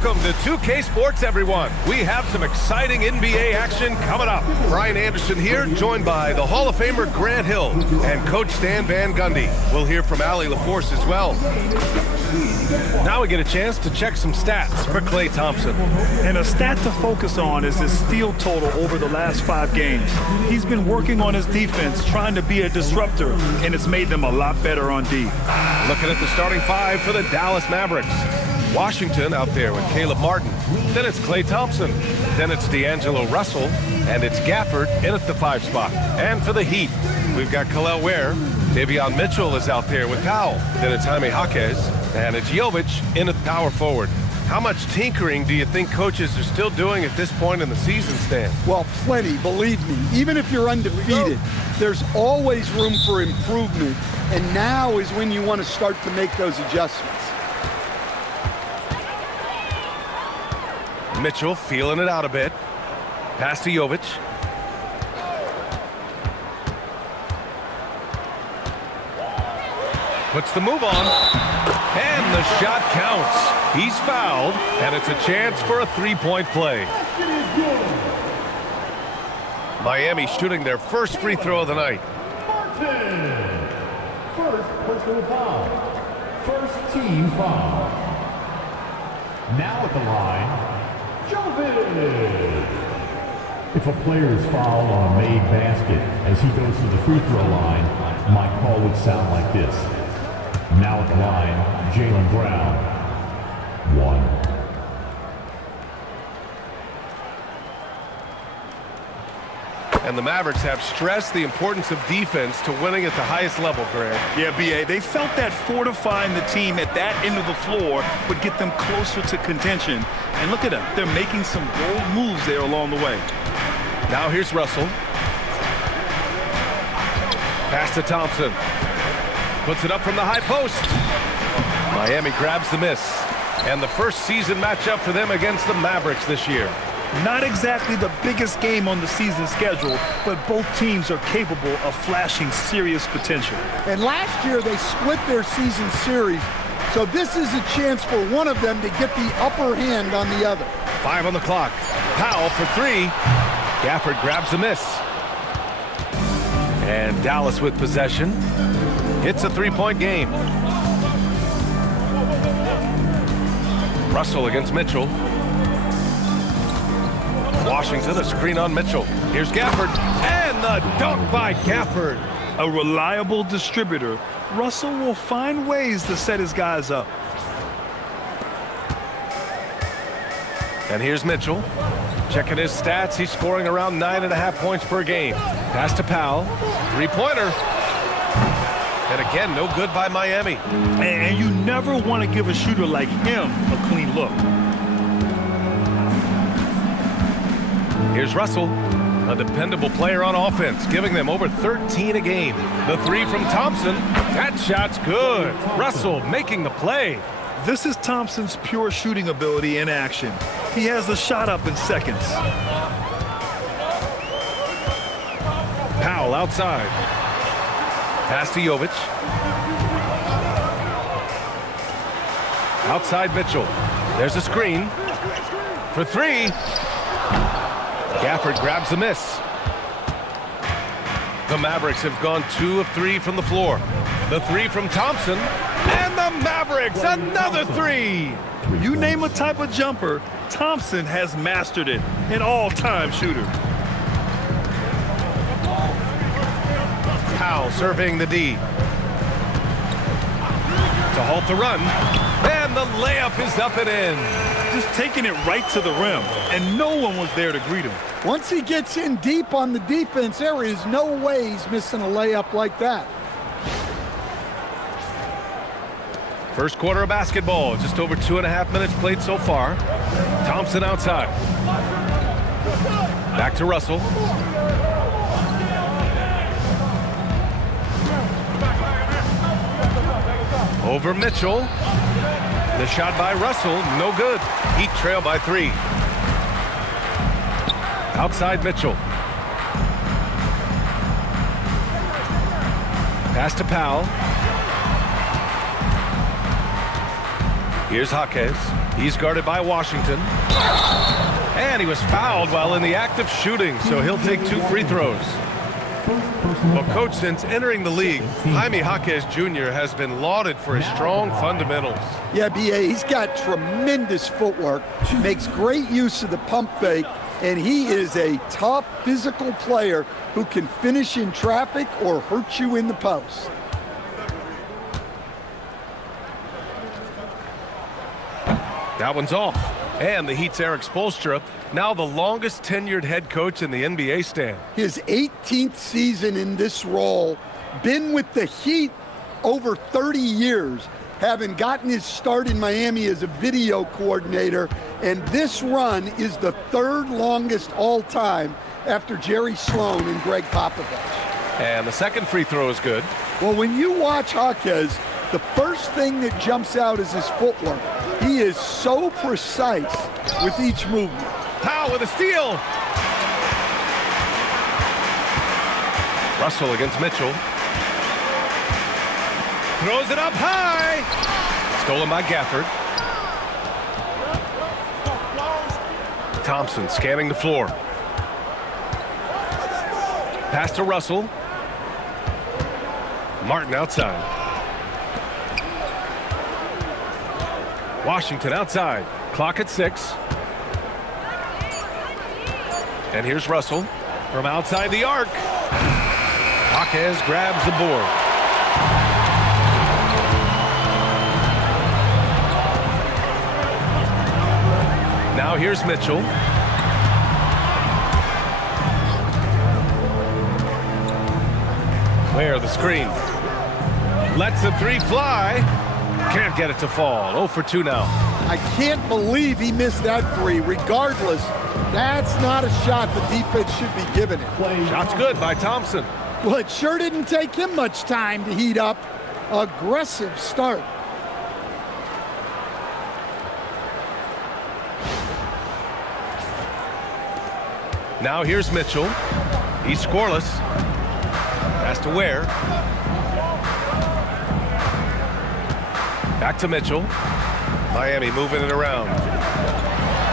Welcome to 2K Sports, everyone. We have some exciting NBA action coming up. Brian Anderson here, joined by the Hall of Famer Grant Hill and Coach Stan Van Gundy. We'll hear from Allie LaForce as well. Now we get a chance to check some stats for Klay Thompson. And a stat to focus on is his steal total over the last 5 games. He's been working on his defense, trying to be a disruptor, and it's made them a lot better on D. Looking at the starting 5 for the Dallas Mavericks. Washington out there with Caleb Martin. Then it's Klay Thompson. Then it's D'Angelo Russell. And it's Gafford in at the 5 spot. And for the Heat, we've got Kel'el Ware. Davion Mitchell is out there with Powell. Then it's Jaime Jaquez. And it's Jovic in at power forward. How much tinkering do you think coaches are still doing at this point in the season, Stan? Well, plenty, believe me. Even if you're undefeated, there's always room for improvement. And now is when you want to start to make those adjustments. Mitchell feeling it out a bit. Pass to Jovic. Puts the move on. And the shot counts. He's fouled, and it's a chance for a 3-point play. Miami shooting their first free throw of the night. First personal foul. First team foul. Now at the line, if a player is fouled on a made basket as he goes to the free throw line, my call would sound like this. Now at the line, Jaylen Brown, 1. And the Mavericks have stressed the importance of defense to winning at the highest level, Grant. Yeah, B.A., they felt that fortifying the team at that end of the floor would get them closer to contention. And look at them. They're making some bold moves there along the way. Now here's Russell. Pass to Thompson. Puts it up from the high post. Miami grabs the miss. And the first season matchup for them against the Mavericks this year. Not exactly the biggest game on the season schedule, but both teams are capable of flashing serious potential. And last year they split their season series, so this is a chance for one of them to get the upper hand on the other. 5 on the clock. Powell for 3. Gafford grabs the miss. And Dallas with possession. It's a 3-point game. Russell against Mitchell. Washington, a screen on Mitchell. Here's Gafford, and the dunk by Gafford. A reliable distributor, Russell will find ways to set his guys up. And here's Mitchell. Checking his stats, he's scoring around 9.5 points per game. Pass to Powell, 3-pointer. And again, no good by Miami. And you never want to give a shooter like him a clean look. Here's Russell, a dependable player on offense, giving them over 13 a game. The 3 from Thompson. That shot's good. Russell making the play. This is Thompson's pure shooting ability in action. He has the shot up in seconds. Powell outside. Pass to Jovic. Outside Mitchell. There's a screen. For 3. Gafford grabs the miss. The Mavericks have gone 2 of 3 from the floor. The 3 from Thompson. And the Mavericks, another 3. You name a type of jumper, Thompson has mastered it. An all-time shooter. Powell surveying the D. To halt the run. And the layup is up and in. Just taking it right to the rim, and no one was there to greet him. Once he gets in deep on the defense, there is no way he's missing a layup like that. First quarter of basketball, just over 2.5 minutes played so far. Thompson outside. Back to Russell. Over Mitchell. The shot by Russell, no good. Heat trail by 3. Outside Mitchell. Pass to Powell. Here's Jaquez. He's guarded by Washington. And he was fouled while in the act of shooting, so he'll take 2 free throws. Well, Coach, since entering the league, Jaime Jaquez Jr. has been lauded for his strong fundamentals. Yeah, B.A., he's got tremendous footwork, makes great use of the pump fake, and he is a tough physical player who can finish in traffic or hurt you in the post. That one's off. And the Heat's Eric Spoelstra, now the longest tenured head coach in the NBA stand. His 18th season in this role, been with the Heat over 30 years, having gotten his start in Miami as a video coordinator, and this run is the 3rd longest all time after Jerry Sloan and Greg Popovich. And the second free throw is good. Well, when you watch Jaquez, the first thing that jumps out is his footwork. He is so precise with each movement. Powell with a steal. Russell against Mitchell. Throws it up high. Stolen by Gafford. Thompson scanning the floor. Pass to Russell. Martin outside. Washington outside. Clock at 6. And here's Russell from outside the arc. Jaquez grabs the board. Now here's Mitchell. Where the screen. Lets the 3 fly. Can't get it to fall. 0 for 2 now. I can't believe he missed that 3. Regardless, that's not a shot the defense should be giving it. Shot's good by Thompson. Well, it sure didn't take him much time to heat up. Aggressive start. Now here's Mitchell. He's scoreless. Pass to Ware. Back to Mitchell. Miami moving it around.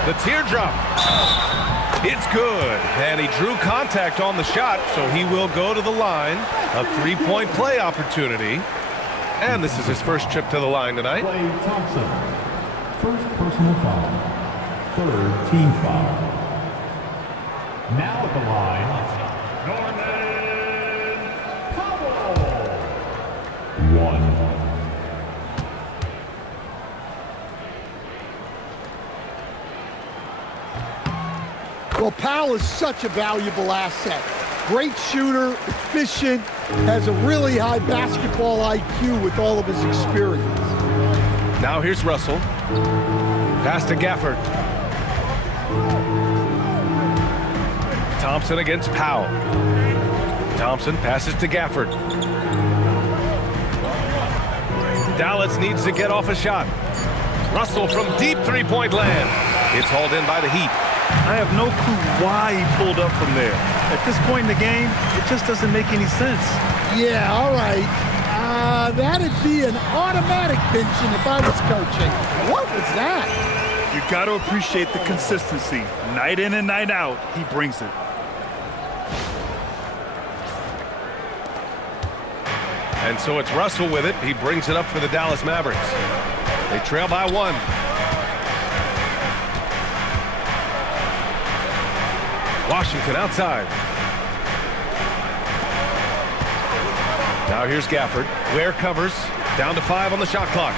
The teardrop. It's good. And he drew contact on the shot, so he will go to the line. A 3-point play opportunity. And this is his first trip to the line tonight. Klay Thompson. First personal foul. 3rd team foul. Now at the line, Norman Powell. 1. Well, Powell is such a valuable asset. Great shooter, efficient, has a really high basketball IQ with all of his experience. Now here's Russell. Pass to Gafford. Thompson against Powell. Thompson passes to Gafford. Dallas needs to get off a shot. Russell from deep 3-point land. It's hauled in by the Heat. I have no clue why he pulled up from there. At this point in the game, it just doesn't make any sense. Yeah, all right. That'd be an automatic benching if I was coaching. What was that? You got to appreciate the consistency. Night in and night out, he brings it. And so it's Russell with it. He brings it up for the Dallas Mavericks. They trail by 1. Washington outside. Now here's Gafford. Ware covers. Down to 5 on the shot clock.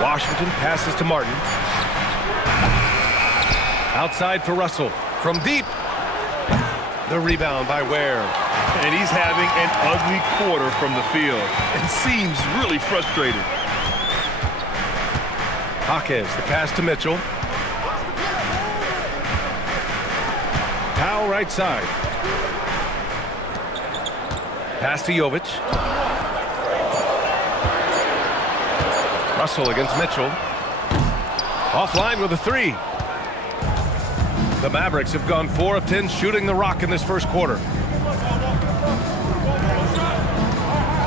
Washington passes to Martin. Outside for Russell. From deep. The rebound by Ware. And he's having an ugly quarter from the field and seems really frustrated. Jaquez, the pass to Mitchell. Powell right side. Pass to Jovic. Russell against Mitchell. Offline with a 3. The Mavericks have gone 4 of 10 shooting the rock in this first quarter.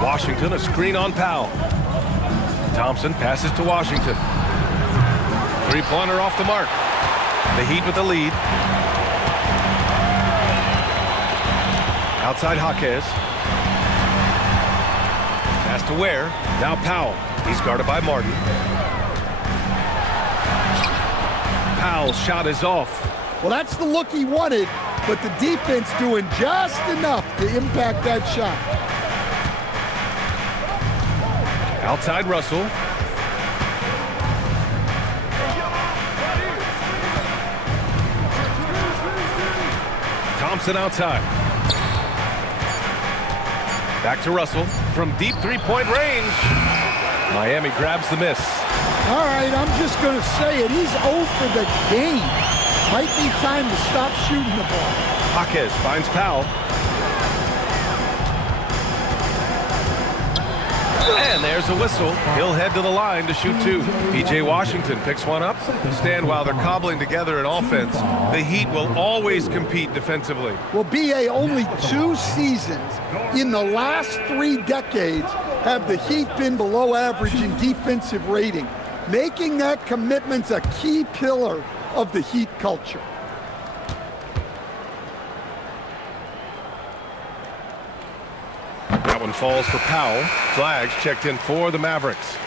Washington, a screen on Powell. Thompson passes to Washington. Three-pointer off the mark. The Heat with the lead. Outside Jaquez. Pass to Ware. Now Powell. He's guarded by Martin. Powell's shot is off. Well, that's the look he wanted, but the defense doing just enough to impact that shot. Outside Russell. Thompson outside. Back to Russell from deep three-point range. Miami grabs the miss. All right, I'm just going to say it. He's 0 for the game. Might be time to stop shooting the ball. Jaquez finds Powell. And there's a whistle. He'll head to the line to shoot two. P.J. Washington picks one up. Stand while they're cobbling together an offense. The Heat will always compete defensively. Well, B.A., only 2 seasons in the last 3 decades have the Heat been below average in defensive rating. Making that commitment's a key pillar of the Heat culture. That one falls for Powell. Flagg's checked in for the Mavericks.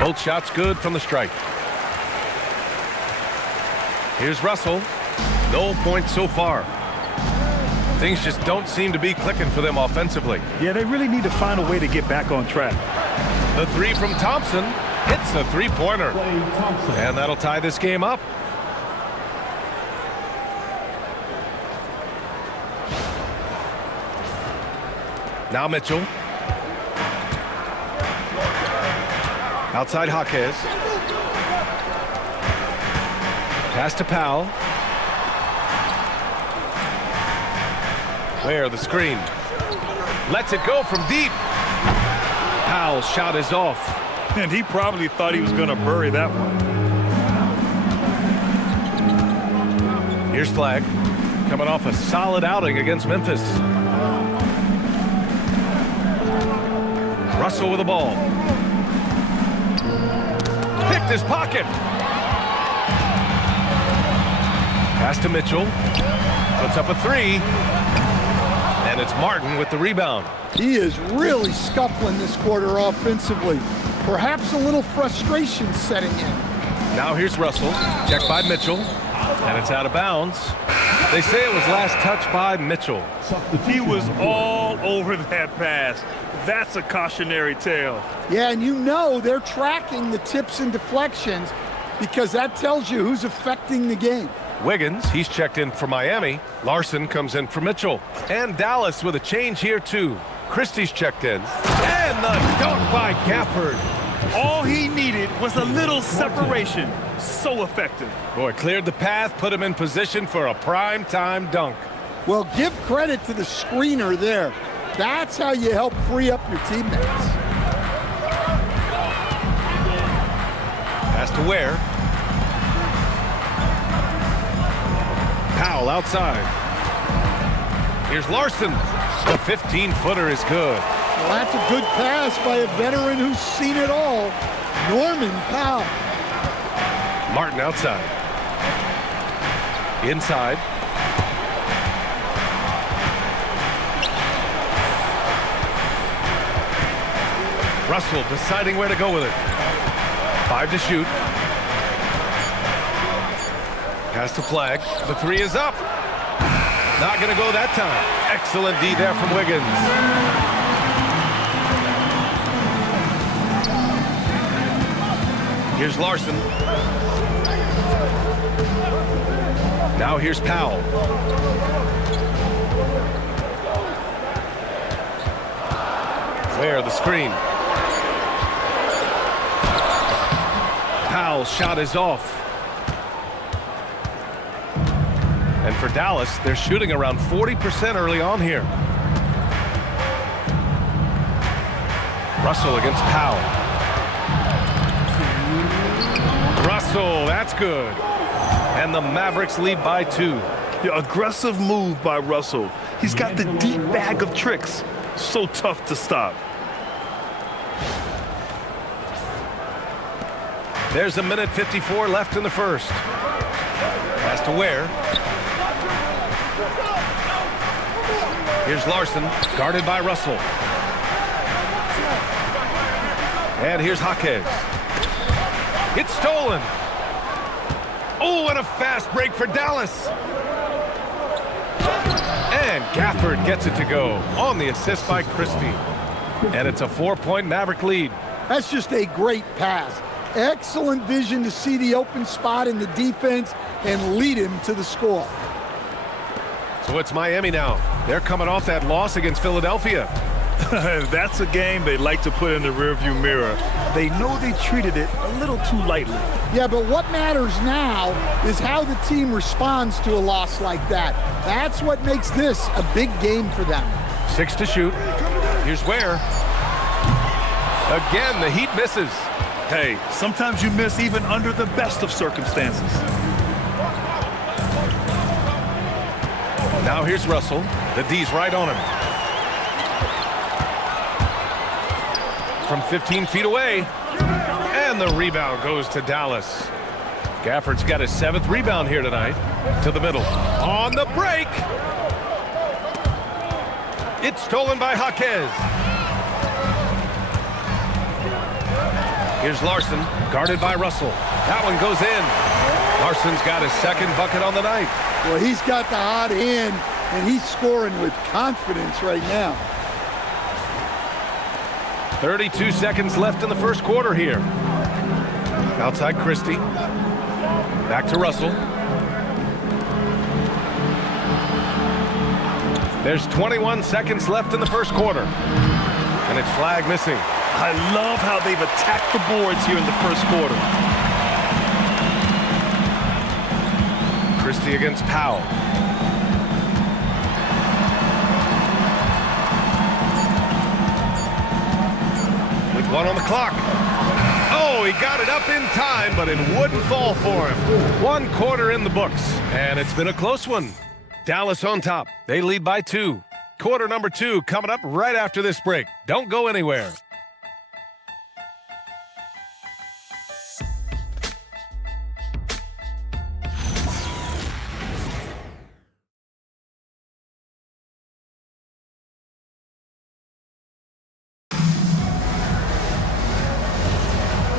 Both shots good from the stripe. Here's Russell. No points so far. Things just don't seem to be clicking for them offensively. Yeah, they really need to find a way to get back on track. The three from Thompson hits a three-pointer. And that'll tie this game up. Now Mitchell. Outside Jaquez. Pass to Powell. Where the screen. Lets it go from deep. Powell's shot is off. And he probably thought he was going to bury that one. Here's Flagg. Coming off a solid outing against Memphis. Russell with the ball. Picked his pocket. Pass to Mitchell. Puts up a three. And it's Martin with the rebound. He is really scuffling this quarter offensively. Perhaps a little frustration setting in. Now here's Russell. Checked by Mitchell. And it's out of bounds. They say it was last touched by Mitchell. He was all over that pass. That's a cautionary tale. Yeah, and you know they're tracking the tips and deflections because that tells you who's affecting the game. Wiggins, he's checked in for Miami. Larson comes in for Mitchell. And Dallas with a change here too. Christie's checked in. And the dunk by Gafford. All he needed was a little separation. So effective. Boy, cleared the path, put him in position for a prime-time dunk. Well, give credit to the screener there. That's how you help free up your teammates. Pass to Ware. Powell outside. Here's Larson. The 15-footer is good. Well, that's a good pass by a veteran who's seen it all. Norman Powell. Martin outside. Inside. Russell deciding where to go with it. 5 to shoot. Pass to Flagg. The three is up. Not going to go that time. Excellent D there from Wiggins. Here's Larson. Now here's Powell. Where the screen. Powell's shot is off. And for Dallas, they're shooting around 40% early on here. Russell against Powell. Russell, that's good. And the Mavericks lead by 2. Yeah, aggressive move by Russell. He's got the deep bag of tricks. So tough to stop. There's a minute 54 left in the first. Pass to Ware. Here's Larson, guarded by Russell. And here's Jaquez. It's stolen. Oh, and a fast break for Dallas. And Gafford gets it to go on the assist by Christie. And it's a 4-point Maverick lead. That's just a great pass. Excellent vision to see the open spot in the defense and lead him to the score. So it's Miami now. They're coming off that loss against Philadelphia. That's a game they like to put in the rearview mirror. They know they treated it a little too lightly. Yeah, but what matters now is how the team responds to a loss like that. That's what makes this a big game for them. 6 to shoot. Here's Ware. Again, the Heat misses. Hey, sometimes you miss even under the best of circumstances. Now here's Russell. The D's right on him. From 15 feet away. And the rebound goes to Dallas. Gafford's got his 7th rebound here tonight. To the middle. On the break. It's stolen by Jaquez. Here's Larson, guarded by Russell. That one goes in. Larson's got his 2nd bucket on the night. Well, he's got the hot hand, and he's scoring with confidence right now. 32 seconds left in the first quarter here. Outside Christie. Back to Russell. There's 21 seconds left in the first quarter. And it's Flagg missing. I love how they've attacked the boards here in the first quarter. Christie against Powell. With 1 on the clock. Oh, he got it up in time, but it wouldn't fall for him. 1 quarter in the books, and it's been a close one. Dallas on top. They lead by 2. Quarter number 2 coming up right after this break. Don't go anywhere.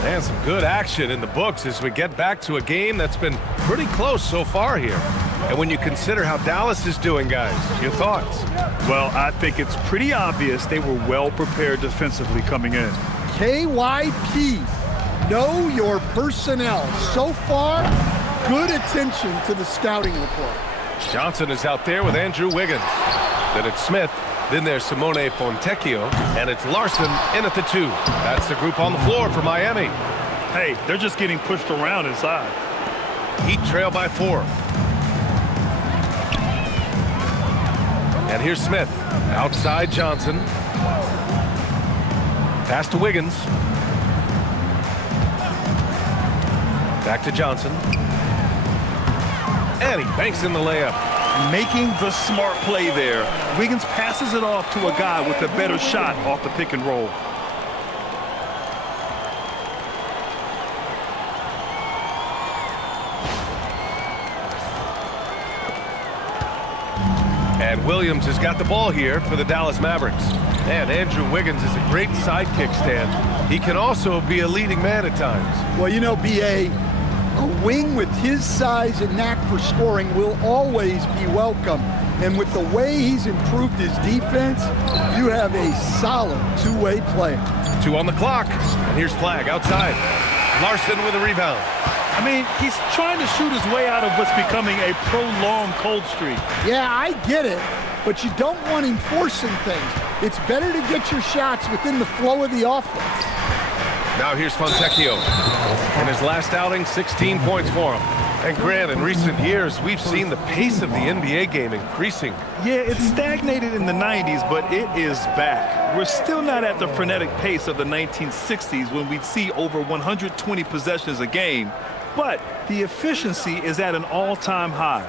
And some good action in the books as we get back to a game that's been pretty close so far here. And when you consider how Dallas is doing, guys, your thoughts? Well, I think it's pretty obvious they were well prepared defensively coming in. KYP, know your personnel. So far, good attention to the scouting report. Johnson is out there with Andrew Wiggins. Then it's Smith. Then there's Simone Fontecchio, and it's Larson in at the 2. That's the group on the floor for Miami. Hey, they're just getting pushed around inside. Heat trail by 4. And here's Smith. Outside Johnson. Pass to Wiggins. Back to Johnson. And he banks in the layup. Making the smart play there. Wiggins passes it off to a guy with a better shot off the pick and roll. And Williams has got the ball here for the Dallas Mavericks. And Andrew Wiggins is a great sidekick stand. He can also be a leading man at times. Well, you know, B.A., a wing with his size and knack for scoring will always be welcome. And with the way he's improved his defense, you have a solid 2-way player. 2 on the clock. And here's Flagg outside. Larson with a rebound. I mean, he's trying to shoot his way out of what's becoming a prolonged cold streak. Yeah, I get it, but you don't want him forcing things. It's better to get your shots within the flow of the offense. Now here's Fontecchio. In his last outing, 16 points for him. And Grant, in recent years, we've seen the pace of the NBA game increasing. Yeah, it stagnated in the 90s, but it is back. We're still not at the frenetic pace of the 1960s when we'd see over 120 possessions a game, but the efficiency is at an all-time high.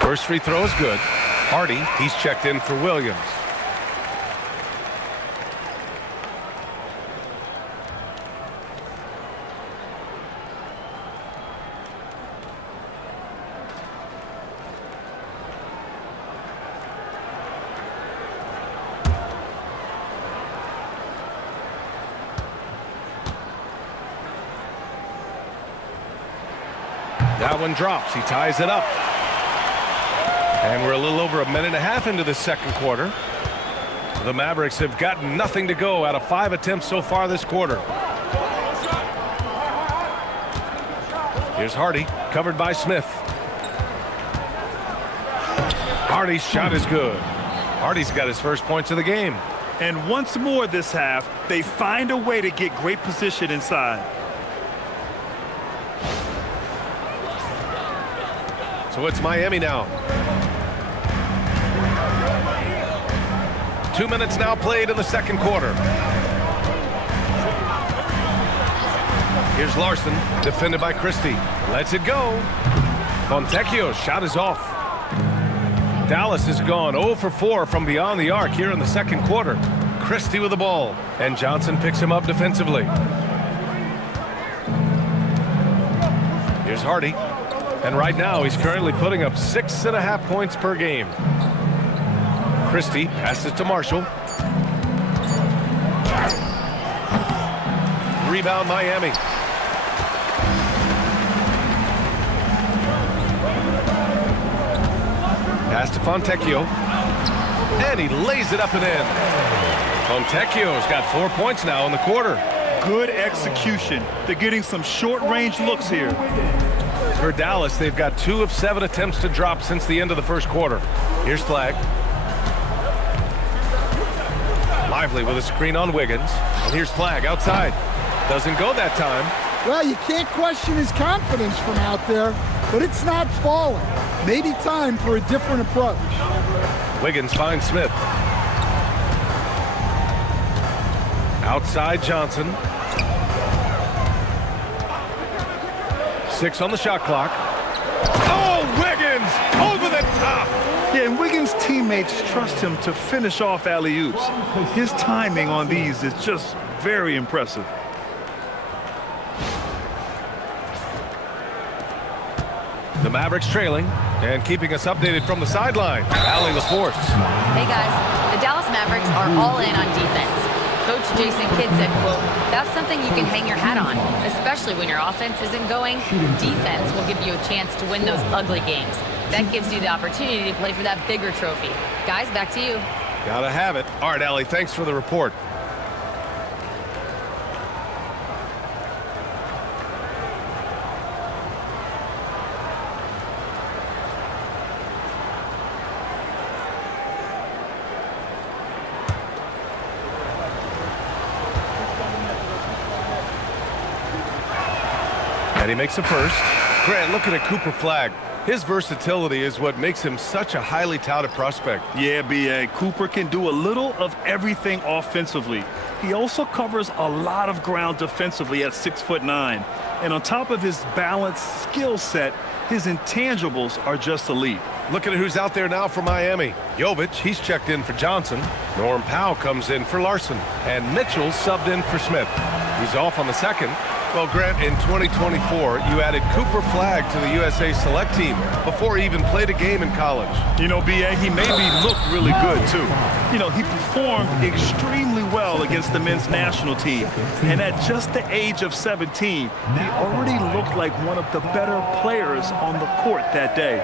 First free throw is good. Hardy, he's checked in for Williams. That one drops. He ties it up. And we're a little over a minute and a half into the second quarter. The Mavericks have gotten nothing to go out of 5 attempts so far this quarter. Here's Hardy, covered by Smith. Hardy's shot is good. Hardy's got his first points of the game. And once more this half, they find a way to get great position inside. So it's Miami now. 2 minutes now played in the second quarter. Here's Larson, defended by Christie. Lets it go. Fontecchio's shot is off. Dallas has gone 0 for 4 from beyond the arc here in the second quarter. Christie with the ball, and Johnson picks him up defensively. Here's Hardy. And right now, he's currently putting up 6.5 points per game. Christie passes to Marshall. Rebound Miami. Pass to Fontecchio. And he lays it up and in. Fontecchio's got 4 points now in the quarter. Good execution. They're getting some short-range looks here. For Dallas, they've got 2 of 7 attempts to drop since the end of the first quarter. Here's Flagg. Lively with a screen on Wiggins. And here's Flagg outside. Doesn't go that time. Well, you can't question his confidence from out there, but it's not falling. Maybe time for a different approach. Wiggins finds Smith. Outside Johnson. 6 on the shot clock. Oh, Wiggins over the top. Yeah, and Wiggins' teammates trust him to finish off alley-oops. His timing on these is just very impressive. The Mavericks trailing and keeping us updated from the sideline. Allie LaForce. Hey guys, the Dallas Mavericks are all in on defense. Coach Jason Kidd said, quote, "That's something you can hang your hat on, especially when your offense isn't going. Defense will give you a chance to win those ugly games. That gives you the opportunity to play for that bigger trophy." Guys, back to you. Gotta have it. All right, Allie, thanks for the report. And he makes a first. Grant, looking at Cooper Flagg. His versatility is what makes him such a highly touted prospect. Yeah, B.A. Cooper can do a little of everything offensively. He also covers a lot of ground defensively at 6'9". And on top of his balanced skill set, his intangibles are just elite. Looking at who's out there now for Miami. Jovic, he's checked in for Johnson. Norm Powell comes in for Larson. And Mitchell subbed in for Smith. He's off on the second. Well, Grant, in 2024, you added Cooper Flagg to the USA Select team before he even played a game in college. You know, B.A., he made me look really good, too. You know, he performed extremely well against the men's national team. And at just the age of 17, he already looked like one of the better players on the court that day.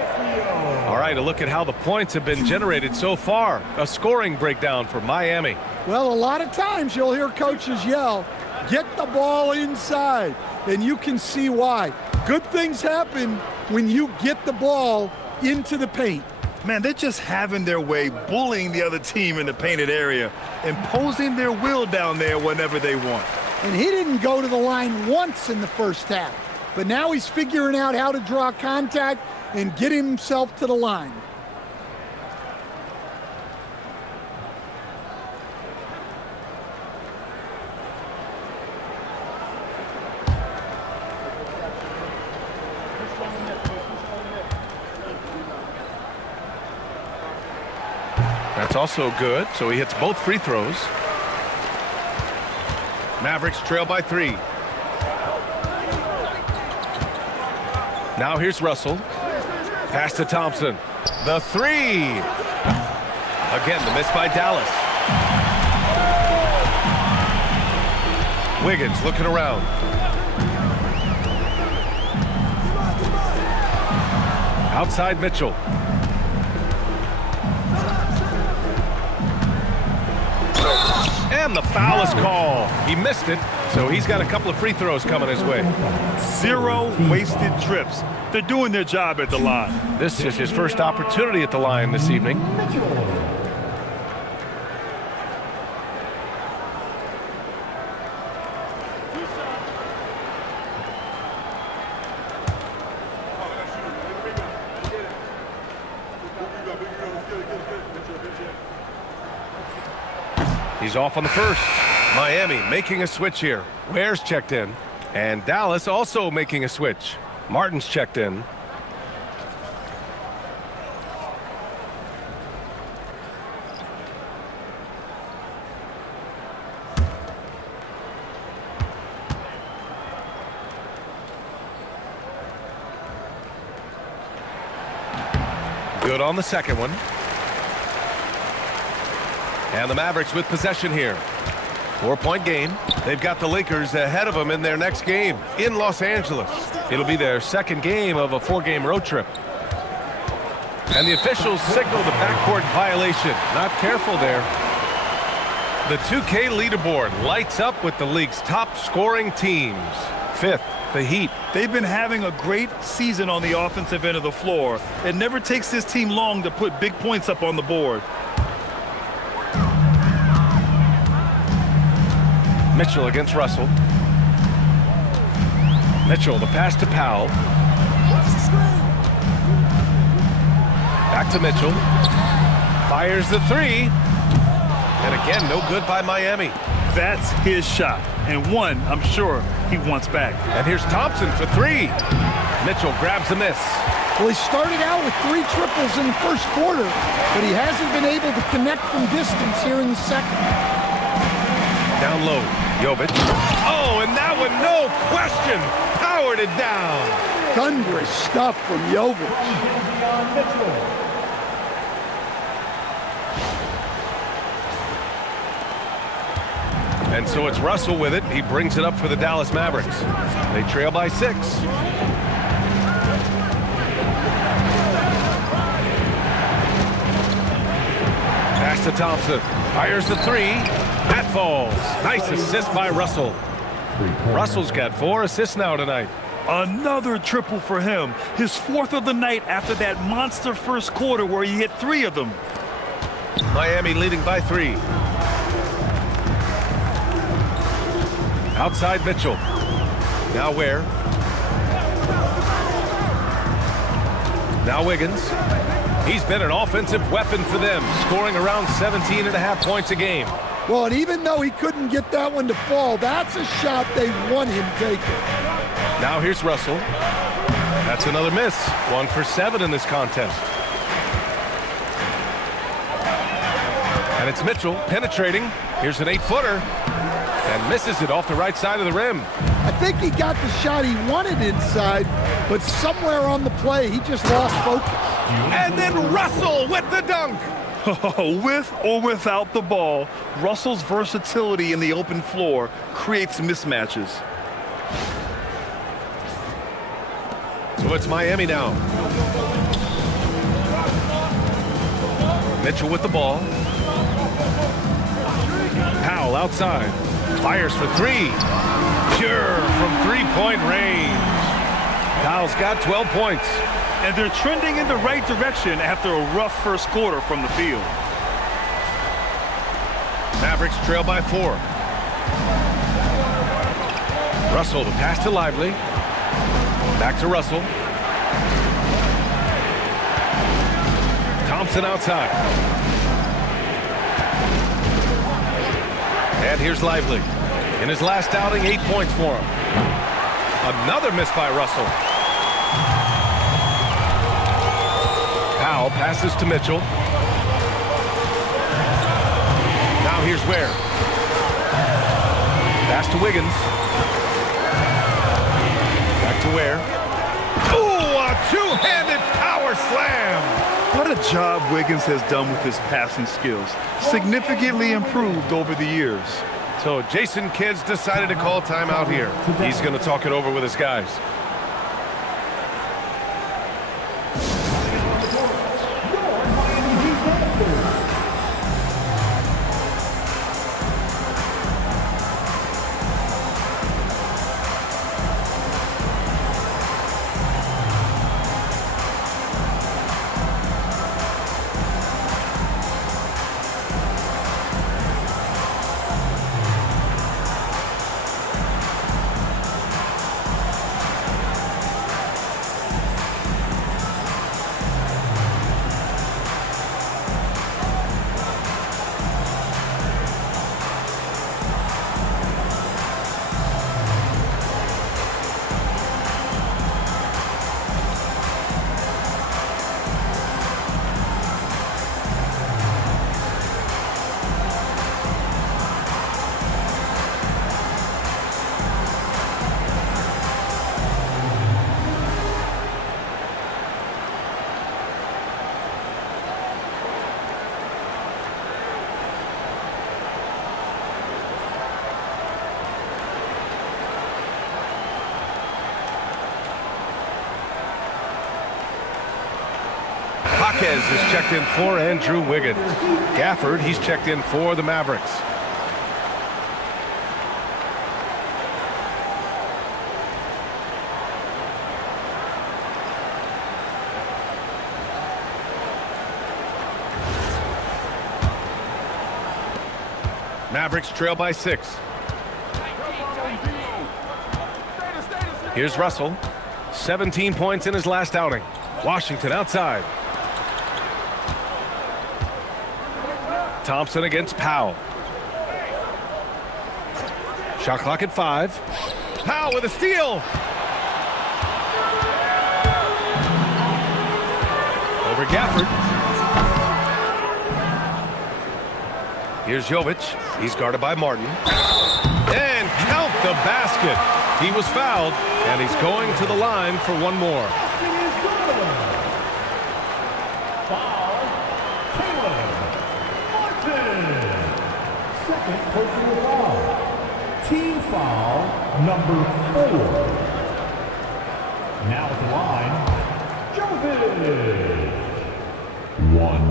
All right, a look at how the points have been generated so far. A scoring breakdown for Miami. Well, a lot of times you'll hear coaches yell, "Get the ball inside," and you can see why. Good things happen when you get the ball into the paint. Man, they're just having their way, bullying the other team in the painted area, imposing their will down there whenever they want. And he didn't go to the line once in the first half, but now he's figuring out how to draw contact and get himself to the line. That's also good, so he hits both free throws. Mavericks trail by 3. Now here's Russell. Pass to Thompson. The 3. Again, the miss by Dallas. Wiggins looking around. Outside Mitchell. And the foul is called. He missed it, so he's got a couple of free throws coming his way. 0 wasted trips. They're doing their job at the line. This is his first opportunity at the line this evening. He's off on the first. Miami making a switch here. Ware's checked in. And Dallas also making a switch. Martin's checked in. Good on the second one. And the Mavericks with possession here. 4-point game. They've got the Lakers ahead of them in their next game in Los Angeles. It'll be their second game of a 4-game road trip. And the officials signal the backcourt violation. Not careful there. The 2K leaderboard lights up with the league's top scoring teams. 5th, the Heat. They've been having a great season on the offensive end of the floor. It never takes this team long to put big points up on the board. Mitchell against Russell. Mitchell, the pass to Powell. Back to Mitchell. Fires the 3. And again, no good by Miami. That's his shot. And one, I'm sure, he wants back. And here's Thompson for 3. Mitchell grabs a miss. Well, he started out with 3 triples in the first quarter, but he hasn't been able to connect from distance here in the second. Down low, Jovic. Oh, and that one, no question, powered it down. Thunderous stuff from Jovic. And so it's Russell with it. He brings it up for the Dallas Mavericks. They trail by 6. Pass to Thompson. Fires the 3. That falls. Nice assist by Russell. Russell's got 4 assists now tonight. Another triple for him. His 4th of the night after that monster first quarter where he hit 3 of them. Miami leading by 3. Outside Mitchell. Now Ware. Now Wiggins. He's been an offensive weapon for them, scoring around 17.5 points a game. Well, and even though he couldn't get that one to fall, that's a shot they want him taking. Now here's Russell. That's another miss. 1 for 7 in this contest. And it's Mitchell penetrating. Here's an 8-footer. And misses it off the right side of the rim. I think he got the shot he wanted inside, but somewhere on the play, he just lost focus. And then Russell with the dunk. With or without the ball, Russell's versatility in the open floor creates mismatches. So it's Miami now. Mitchell with the ball. Powell outside. Fires for 3. Pure from 3-point range. Powell's got 12 points. And they're trending in the right direction after a rough first quarter from the field. Mavericks trail by 4. Russell, the pass to Lively. Back to Russell. Thompson outside. And here's Lively. In his last outing, 8 points for him. Another miss by Russell. Powell passes to Mitchell. here's Ware. Pass to Wiggins. Back to Ware. Ooh, a two-handed power slam. What a job Wiggins has done with his passing skills. Significantly improved over the years. So Jason Kidd's decided to call timeout here. He's going to talk it over with his guys. Is checked in for Andrew Wiggins. Gafford, he's checked in for the Mavericks. Mavericks trail by 6. Here's Russell. 17 points in his last outing. Washington outside. Thompson against Powell. Shot clock at 5. Powell with a steal. Over Gafford. Here's Jovic. He's guarded by Martin. And count the basket. He was fouled, and he's going to the line for one more. Personal foul. Team foul number 4. Now at the line, Jovic. 1.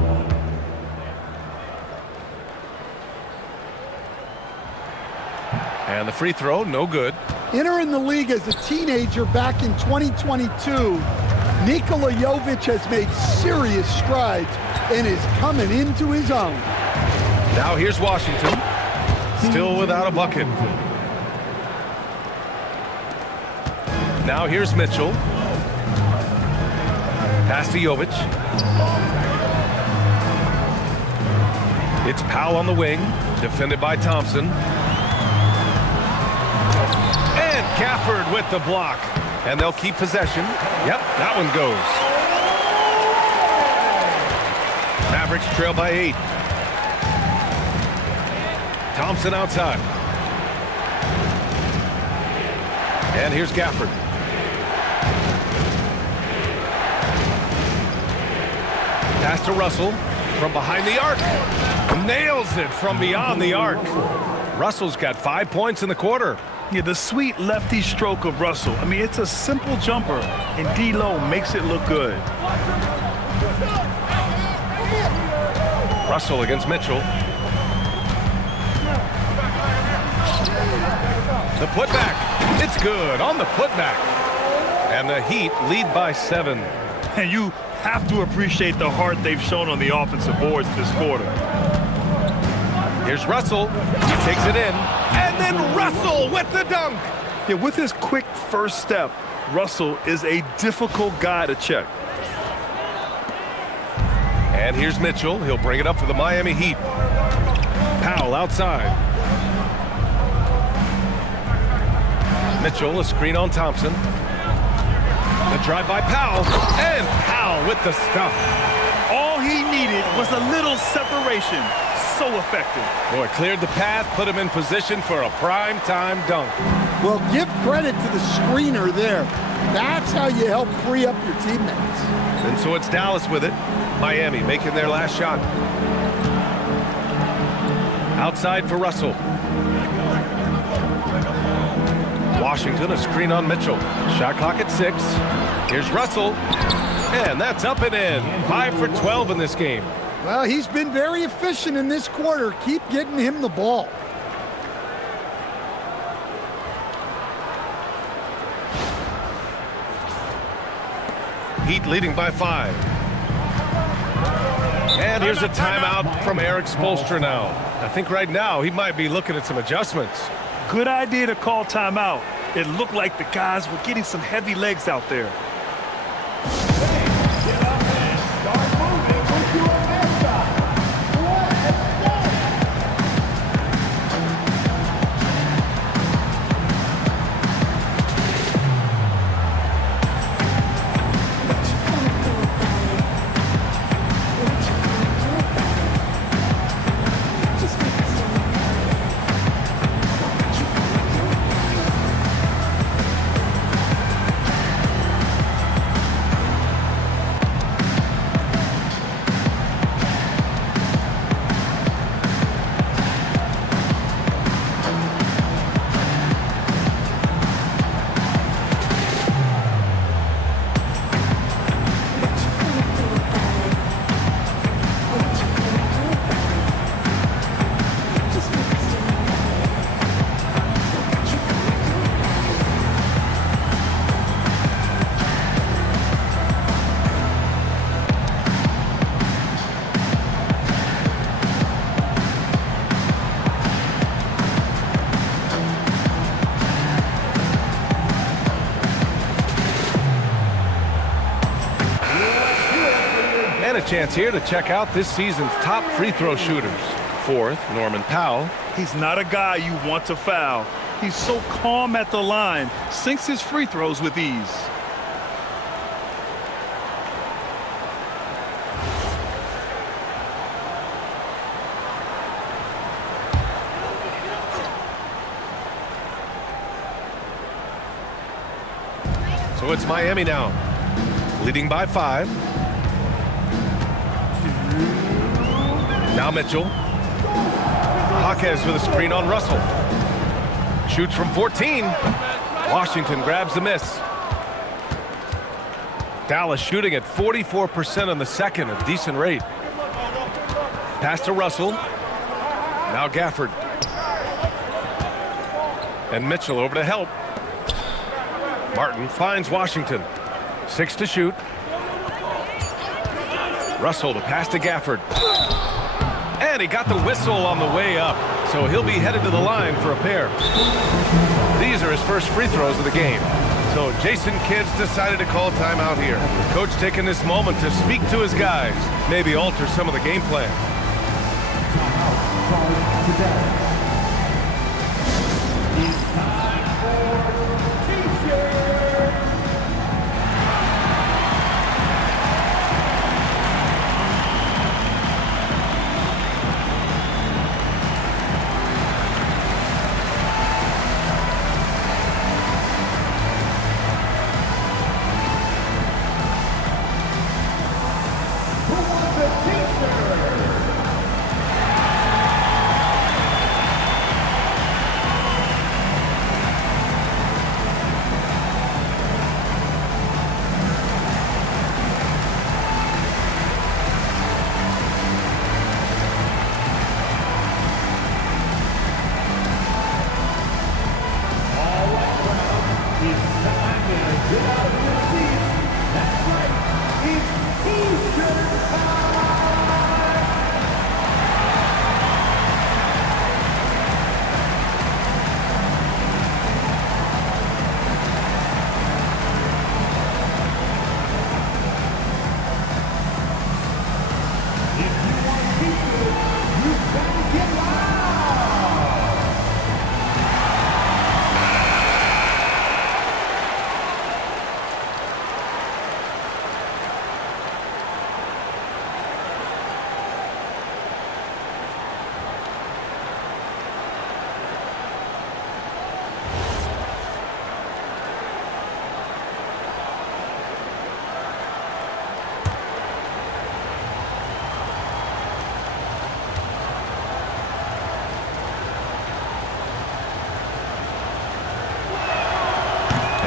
And the free throw, no good. Entering the league as a teenager back in 2022, Nikola Jovic has made serious strides and is coming into his own. Now here's Washington. Still without a bucket. Now here's Mitchell. Pass to Jovic. It's Powell on the wing, defended by Thompson. And Gafford with the block. And they'll keep possession. Yep, that one goes. Mavericks trail by 8. Thompson outside. And here's Gafford. Pass to Russell from behind the arc. Nails it from beyond the arc. Russell's got 5 points in the quarter. Yeah, the sweet lefty stroke of Russell. I mean, it's a simple jumper, and D-Lo makes it look good. Russell against Mitchell. The putback. It's good on the putback. And the Heat lead by 7. And you have to appreciate the heart they've shown on the offensive boards this quarter. Here's Russell. He takes it in. And then Russell with the dunk. Yeah, with his quick first step, Russell is a difficult guy to check. And here's Mitchell. He'll bring it up for the Miami Heat. Powell outside. Mitchell, a screen on Thompson. The drive by Powell. And Powell with the stuff. All he needed needed was a little separation. So effective. Boy, cleared the path, put him in position for a prime-time dunk. Well, give credit to the screener there. That's how you help free up your teammates. And so it's Dallas with it. Miami making their last shot. Outside for Russell. Washington, a screen on Mitchell. Shot clock at 6. Here's Russell. And that's up and in. 5 for 12 in this game. Well, he's been very efficient in this quarter. Keep getting him the ball. Heat leading by 5. And here's a timeout from Eric Spoelstra now. I think right now he might be looking at some adjustments. Good idea to call timeout. It looked like the guys were getting some heavy legs out there. Chance here to check out this season's top free throw shooters. 4th, Norman Powell. He's not a guy you want to foul. He's so calm at the line, sinks his free throws with ease. So it's Miami now, leading by 5. Now Mitchell. Jaquez with a screen on Russell. Shoots from 14. Washington grabs the miss. Dallas shooting at 44% on the second, a decent rate. Pass to Russell. Now Gafford. And Mitchell over to help. Martin finds Washington. 6 to shoot. Russell to pass to Gafford. And he got the whistle on the way up, so he'll be headed to the line for a pair. These are his first free throws of the game. So Jason Kidd's decided to call timeout here. Coach taking this moment to speak to his guys, maybe alter some of the game plan. Timeout called to Dallas. It's time for T-shirts.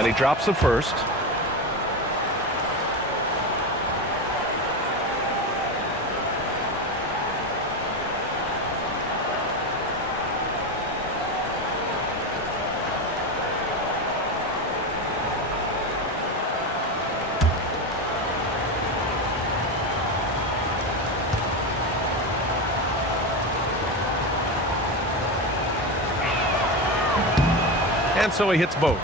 And he drops the first. And so he hits both.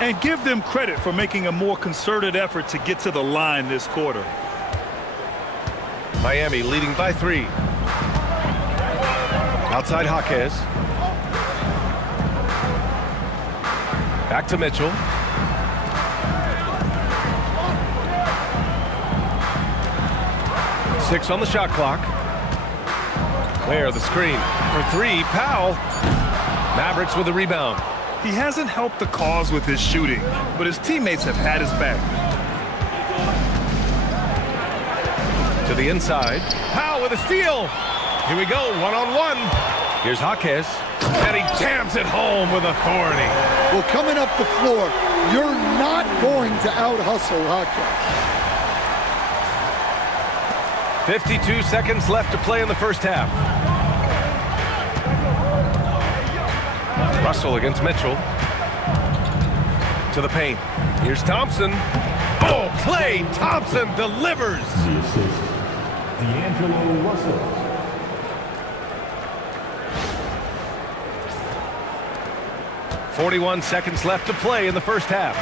And give them credit for making a more concerted effort to get to the line this quarter. Miami leading by 3. Outside Jaquez. Back to Mitchell. Six on the shot clock. Where the screen for 3. Powell. Mavericks with the rebound. He hasn't helped the cause with his shooting, but his teammates have had his back. To the inside. Powell with a steal. Here we go, one-on-one. Here's Jaquez, and he jams it home with authority. Well, coming up the floor, you're not going to out-hustle Jaquez. 52 seconds left to play in the first half. Russell against Mitchell. To the paint. Here's Thompson. Oh, Klay Thompson delivers. The assist, D'Angelo Russell. .41 seconds left to play in the first half.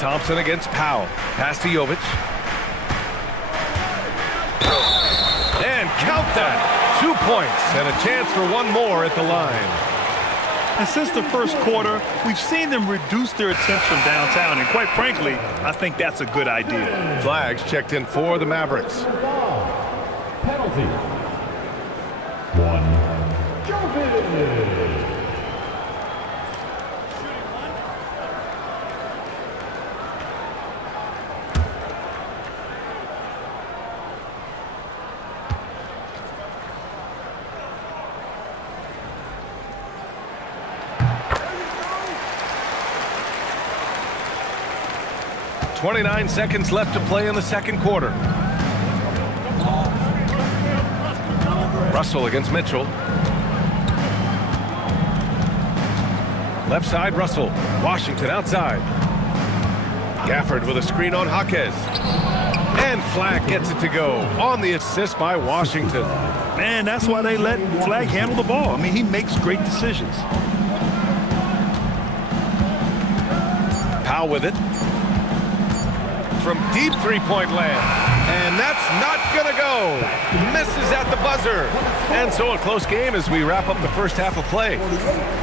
Thompson against Powell. Pass to Jovic. And count that. 2 points and a chance for one more at the line. And since the first quarter, we've seen them reduce their attempts from downtown. And quite frankly, I think that's a good idea. Flags checked in for the Mavericks. Penalty. 1. Jovic. 29 seconds left to play in the second quarter. Russell against Mitchell. Left side, Russell. Washington outside. Gafford with a screen on Jaquez. And Flagg gets it to go on the assist by Washington. Man, that's why they let Flagg handle the ball. I mean, he makes great decisions. Powell with it. From deep three-point land. And that's not going to go. Misses at the buzzer. And so a close game as we wrap up the first half of play.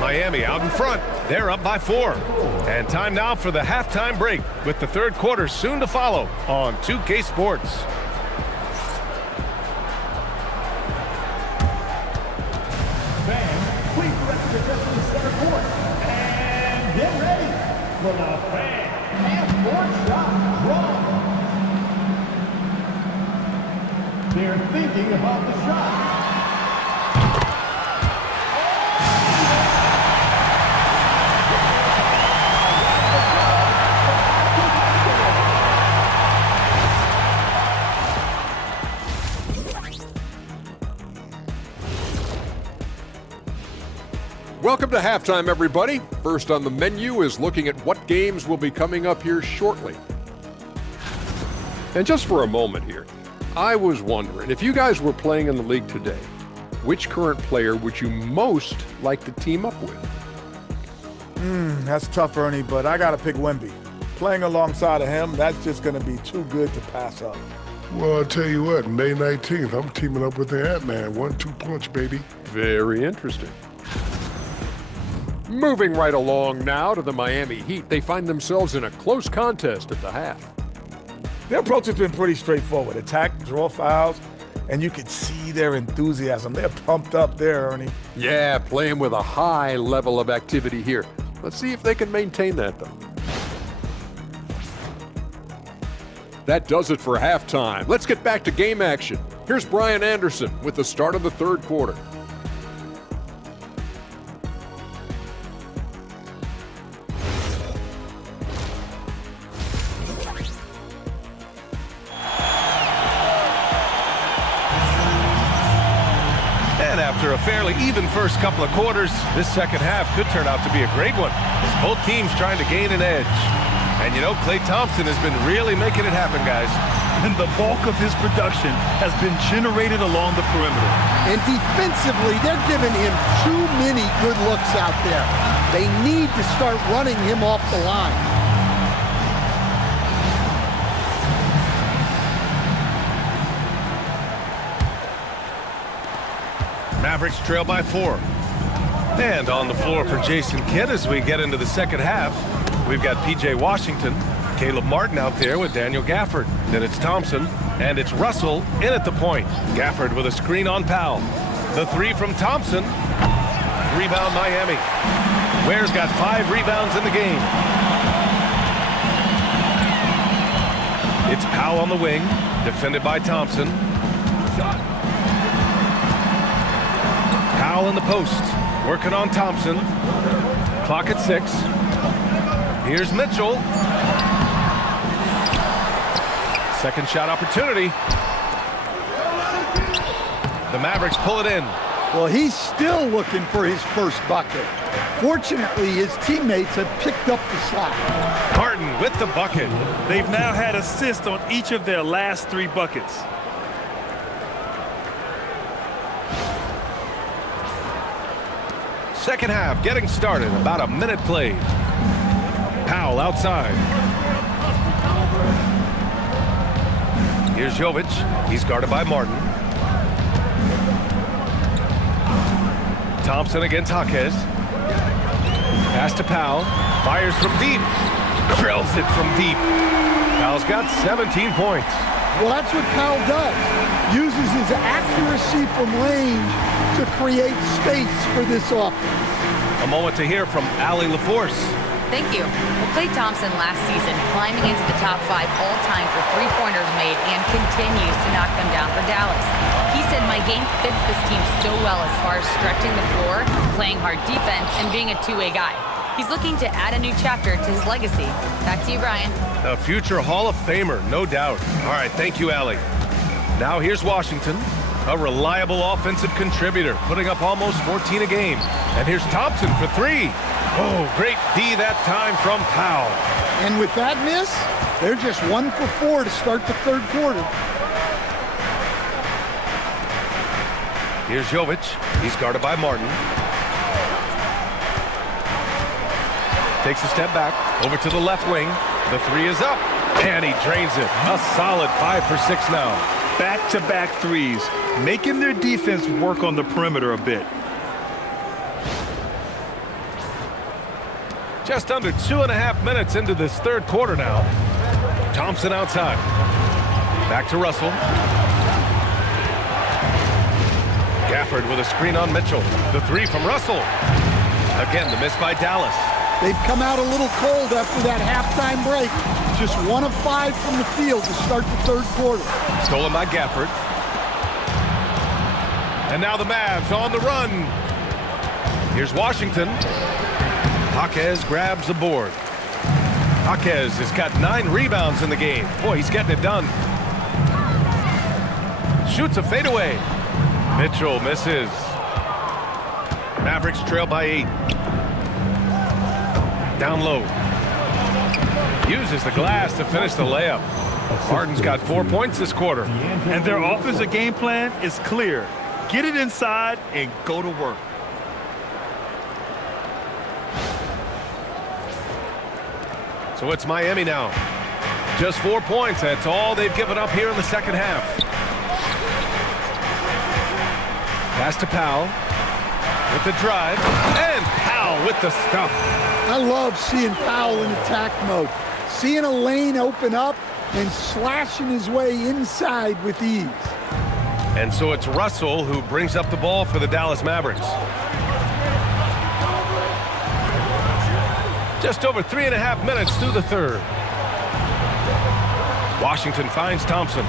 Miami out in front. They're up by 4. And time now for the halftime break with the third quarter soon to follow on 2K Sports. Fans, please direct your attention to the center court. And get ready for the fan half-court shot draw. They're thinking about the shot. Welcome to halftime, everybody. First on the menu is looking at what games will be coming up here shortly. And just for a moment here, I was wondering, if you guys were playing in the league today, which current player would you most like to team up with? That's tough, Ernie, but I got to pick Wemby. Playing alongside of him, that's just going to be too good to pass up. Well, I'll tell you what, May 19th, I'm teaming up with the Ant-Man. 1-2 punch, baby. Very interesting. Moving right along now to the Miami Heat. They find themselves in a close contest at the half. Their approach has been pretty straightforward. Attack, draw fouls, and you can see their enthusiasm. They're pumped up there, Ernie. Yeah, playing with a high level of activity here. Let's see if they can maintain that, though. That does it for halftime. Let's get back to game action. Here's Brian Anderson with the start of the third quarter. after a fairly even first couple of quarters, this second half could turn out to be a great one, as both teams trying to gain an edge. And you know, Klay Thompson has been really making it happen, guys. And the bulk of his production has been generated along the perimeter. And defensively, they're giving him too many good looks out there. They need to start running him off the line. Mavericks trail by 4. And on the floor for Jason Kidd as we get into the second half, we've got P.J. Washington, Caleb Martin out there with Daniel Gafford. Then it's Thompson, and it's Russell in at the point. Gafford with a screen on Powell. The three from Thompson. Rebound Miami. Ware's got 5 rebounds in the game. It's Powell on the wing, defended by Thompson. Powell in the post, working on Thompson. Clock at 6. Here's Mitchell. Second shot opportunity. The Mavericks pull it in. Well, he's still looking for his first bucket. Fortunately, his teammates have picked up the slack. Martin with the bucket. They've now had assists on each of their last 3 buckets. Second half getting started, about a minute played. Powell outside. Here's Jovic. He's guarded by Martin. Thompson against Jaquez. Pass to Powell. Fires from deep. Drills it from deep. Powell's got 17 points. Well, that's what Powell does. Uses his accuracy from range to create space for this offense. A moment to hear from Allie LaForce. Thank you. Well, Klay Thompson last season climbing into the top 5 all-time for three-pointers made and continues to knock them down for Dallas. He said, my game fits this team so well as far as stretching the floor, playing hard defense, and being a two-way guy. He's looking to add a new chapter to his legacy. Back to you, Brian. A future Hall of Famer, no doubt. All right, thank you, Allie. Now here's Washington, a reliable offensive contributor, putting up almost 14 a game. And here's Thompson for 3. Oh, great D that time from Powell. And with that miss, they're just 1 for 4 to start the third quarter. Here's Jovic. He's guarded by Martin. Takes a step back, over to the left wing. The 3 is up, and he drains it. A solid 5 for 6 now. Back-to-back threes, making their defense work on the perimeter a bit. Just under 2.5 minutes into this third quarter now. Thompson outside. Back to Russell. Gafford with a screen on Mitchell. The 3 from Russell. Again, the miss by Dallas. They've come out a little cold after that halftime break. Just 1 of 5 from the field to start the third quarter. Stolen by Gafford. And now the Mavs on the run. Here's Washington. Jaquez grabs the board. Jaquez has got 9 rebounds in the game. Boy, he's getting it done. Shoots a fadeaway. Mitchell misses. Mavericks trail by 8. Down low. Uses the glass to finish the layup. Martin's got 4 points this quarter. And their offensive game plan is clear. Get it inside and go to work. So it's Miami now. Just 4 points. That's all they've given up here in the second half. Pass to Powell with the drive. And Powell with the stuff. I love seeing Powell in attack mode. Seeing a lane open up and slashing his way inside with ease. And so it's Russell who brings up the ball for the Dallas Mavericks. Just over 3.5 minutes through the third. Washington finds Thompson.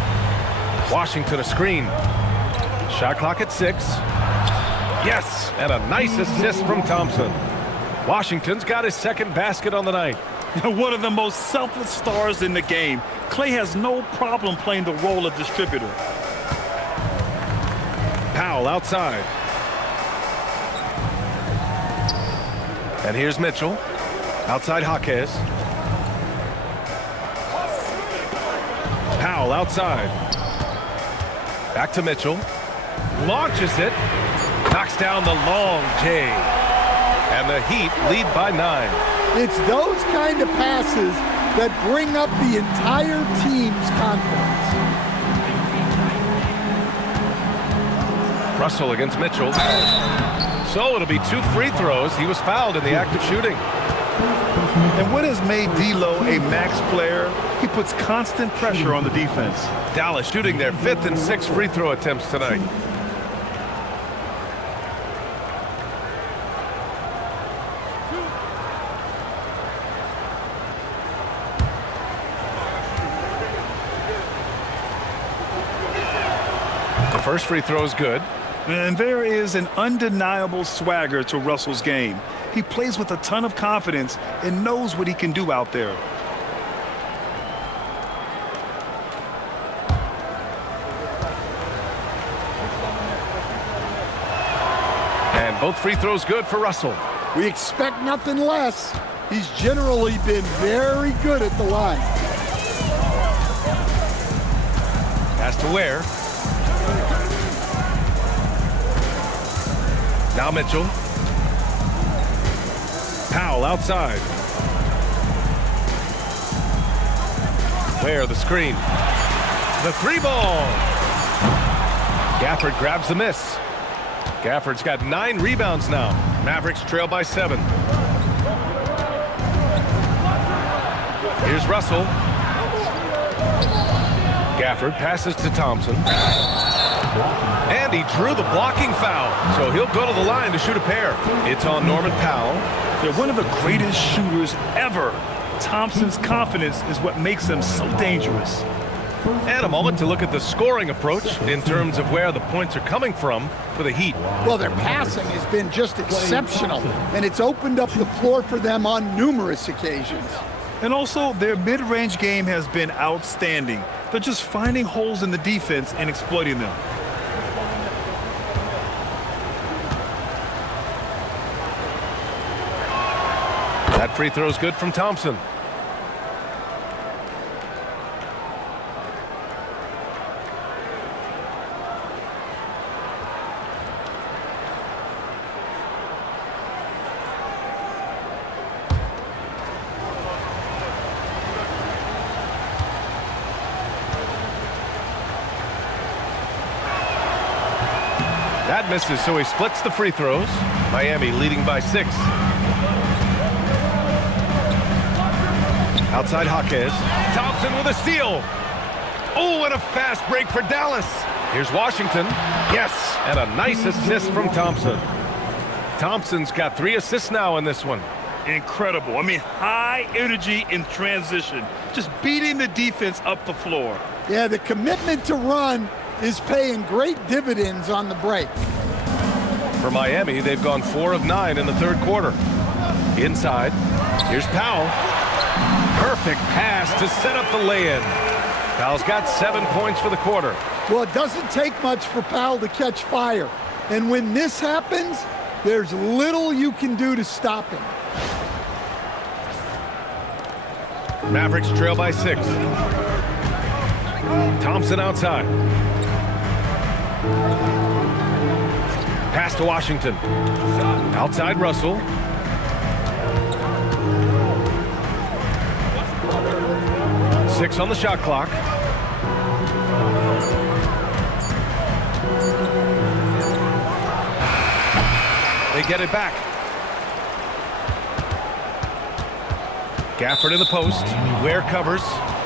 Washington a screen. Shot clock at 6. Yes, and a nice assist from Thompson. Washington's got his second basket on the night. One of the most selfless stars in the game. Klay has no problem playing the role of distributor. Powell outside. And here's Mitchell. Outside Jaquez. Powell outside. Back to Mitchell. Launches it. Knocks down the long J. And the Heat lead by 9. It's those kind of passes that bring up the entire team's confidence. Russell against Mitchell. So it'll be 2 free throws. He was fouled in the act of shooting. And what has made D'Lo a max player? He puts constant pressure on the defense. Dallas shooting their 5th and 6th free throw attempts tonight. The first free throw is good. And there is an undeniable swagger to Russell's game. He plays with a ton of confidence and knows what he can do out there. And both free throws good for Russell. We expect nothing less. He's generally been very good at the line. Pass to Ware. Now Mitchell. Powell outside. Ware the screen. The 3-ball. Gafford grabs the miss. Gafford's got 9 rebounds now. Mavericks trail by 7. Here's Russell. Gafford passes to Thompson. And he drew the blocking foul, so he'll go to the line to shoot a pair. It's on Norman Powell. They're one of the greatest shooters ever. Thompson's confidence is what makes him so dangerous. And a moment to look at the scoring approach in terms of where the points are coming from for the Heat. Well, their passing has been just exceptional, and it's opened up the floor for them on numerous occasions. And also, their mid-range game has been outstanding. They're just finding holes in the defense and exploiting them. That free throw is good from Thompson. That misses, so he splits the free throws. Miami leading by 6. Outside Jaquez. Thompson with a steal. Oh, and a fast break for Dallas. Here's Washington. Yes, and a nice assist from Thompson. Thompson's got 3 assists now in this one. Incredible. I mean, high energy in transition. Just beating the defense up the floor. Yeah, the commitment to run is paying great dividends on the break. For Miami, they've gone 4 of 9 in the 3rd quarter. Inside, here's Powell. Perfect pass to set up the lay-in. Powell's got 7 points for the quarter. Well, it doesn't take much for Powell to catch fire. And when this happens, there's little you can do to stop him. Mavericks trail by 6. Thompson outside. Pass to Washington. Outside Russell. Six on the shot clock. They get it back. Gafford in the post. Ware covers.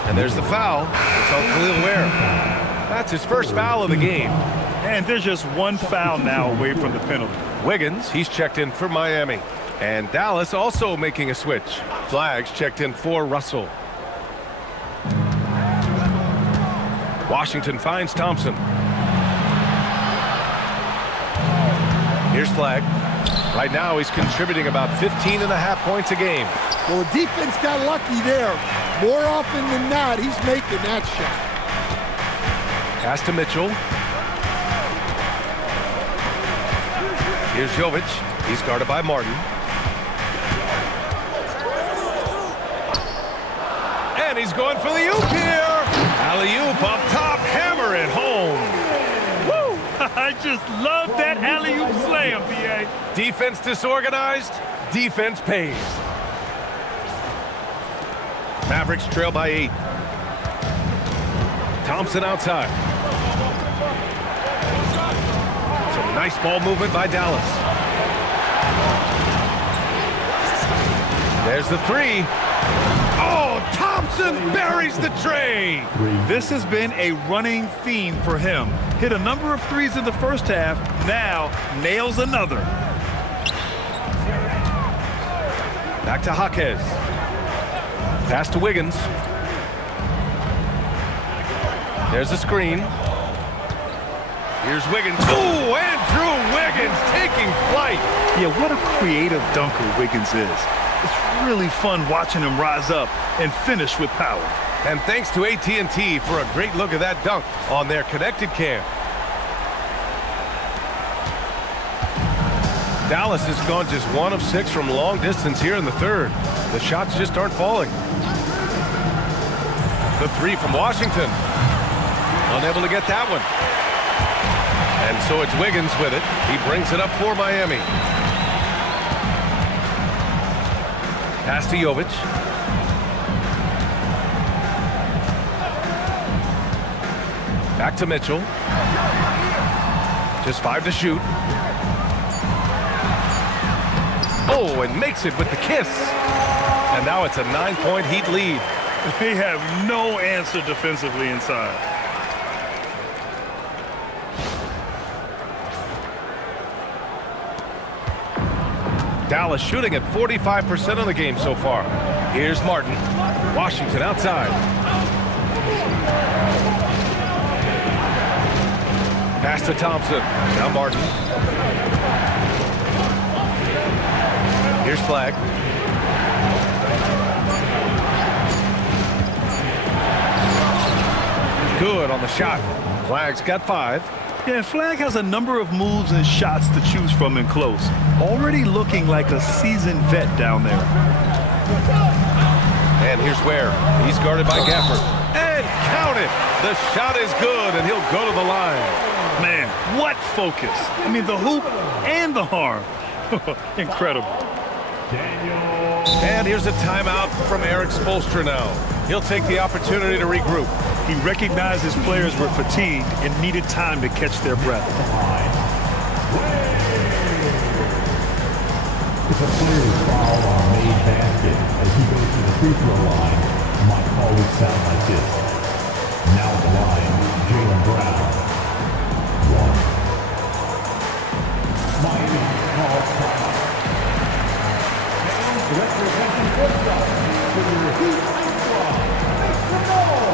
And there's the foul. It's on Khalil Ware. That's his first foul of the game. And there's just one foul now away from the penalty. Wiggins, he's checked in for Miami. And Dallas also making a switch. Flagg's checked in for Russell. Washington finds Thompson. Here's Flagg. Right now he's contributing about 15.5 points a game. Well, the defense got lucky there. More often than not, he's making that shot. Pass to Mitchell. Here's Jovic. He's guarded by Martin. And he's going for the oop here. Alley-oop up top, hammer it home. Woo! I just love that alley-oop slam, B.A. Defense disorganized, defense pays. Mavericks trail by 8. Thompson outside. Some nice ball movement by Dallas. There's the 3. Oh, Thompson buries the tray. This has been a running theme for him. Hit a number of threes in the first half, now nails another. Back to Jaquez. Pass to Wiggins. There's the screen. Here's Wiggins. Ooh, Andrew Wiggins taking flight. Yeah, what a creative dunker Wiggins is. It's really fun watching him rise up and finish with power. And thanks to AT&T for a great look at that dunk on their connected cam. Dallas has gone just 1 of 6 from long distance here in the third. The shots just aren't falling. The 3 from Washington. Unable to get that one. And so it's Wiggins with it. He brings it up for Miami. Pass to Jovic. Back to Mitchell. Just 5 to shoot. Oh, and makes it with the kiss. And now it's a 9-point Heat lead. They have no answer defensively inside. Dallas shooting at 45% of the game so far. Here's Martin. Washington outside. Pass to Thompson. Now Martin. Here's Flagg. Good on the shot. Flagg's got 5. Yeah, Flagg has a number of moves and shots to choose from in close. Already looking like a seasoned vet down there. And here's Ware. He's guarded by Gafford. And count it. The shot is good, and he'll go to the line. Man, what focus. I mean, the hoop and the harm. Incredible. And here's a timeout from Eric Spoelstra now. He'll take the opportunity to regroup. He recognized his players were fatigued and needed time to catch their breath. If a player's foul on made basket as he goes to the free throw line, my call would sound like this. Now at the line, Jaylen Brown. 1. Miami calls timeout. And representing Woodstock for the Heat Squad, make some noise.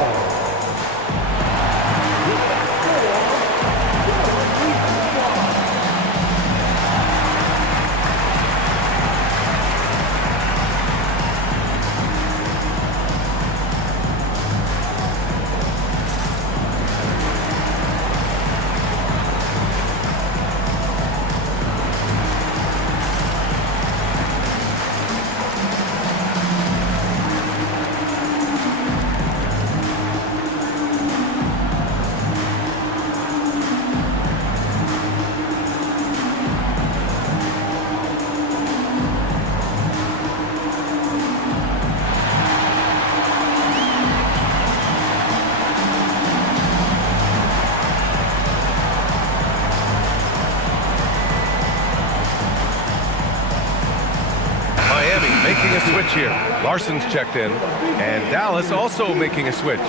Making a switch here. Larson's checked in. And Dallas also making a switch.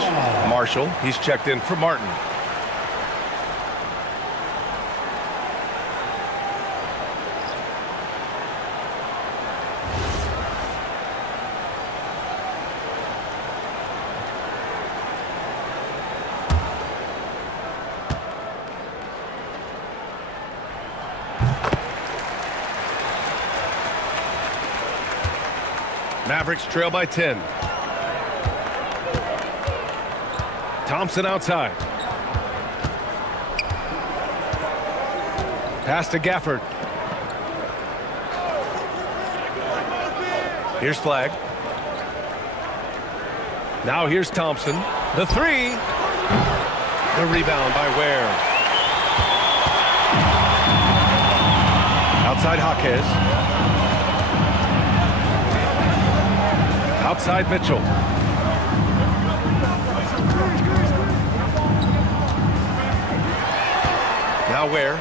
Marshall, he's checked in for Martin. Mavericks trail by 10. Thompson outside. Pass to Gafford. Here's Flagg. Now here's Thompson. The three. The rebound by Ware. Outside Jaquez. Outside Mitchell. Now Ware.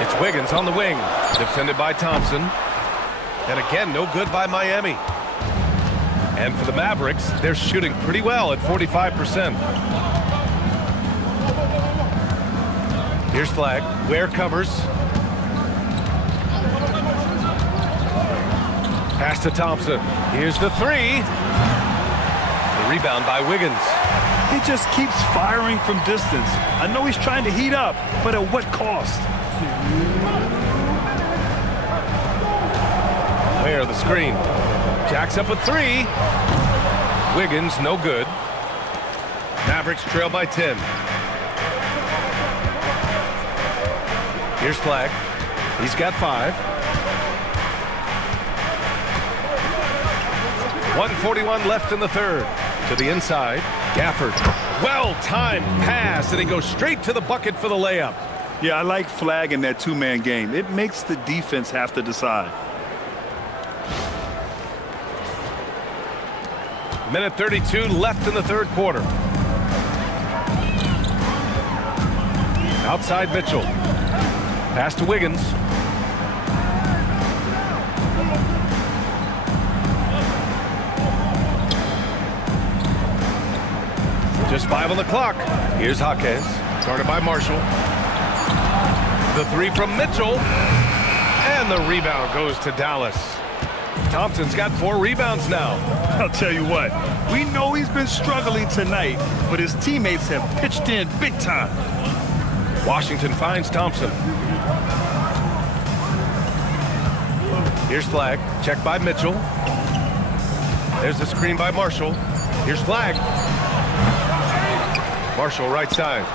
It's Wiggins on the wing. Defended by Thompson. And again, no good by Miami. And for the Mavericks, they're shooting pretty well at 45%. Here's Flagg. Ware covers. Pass to Thompson. Here's the three. The rebound by Wiggins. He just keeps firing from distance. I know he's trying to heat up, but at what cost? Ware the screen. Jacks up a three. Wiggins no good. Mavericks trail by 10. Here's Flagg. He's got 5. 1:41 left in the third. To the inside. Gafford. Well-timed pass, and he goes straight to the bucket for the layup. Yeah, I like Flagg in that two-man game. It makes the defense have to decide. Minute 32 left in the third quarter. Outside Mitchell. Pass to Wiggins. Just 5 on the clock. Here's Jaquez. Guarded by Marshall. The three from Mitchell. And the rebound goes to Dallas. Thompson's got 4 rebounds now. I'll tell you what, we know he's been struggling tonight, but his teammates have pitched in big time. Washington finds Thompson. Here's Flagg. Checked by Mitchell. There's the screen by Marshall. Here's Flagg. Marshall right side.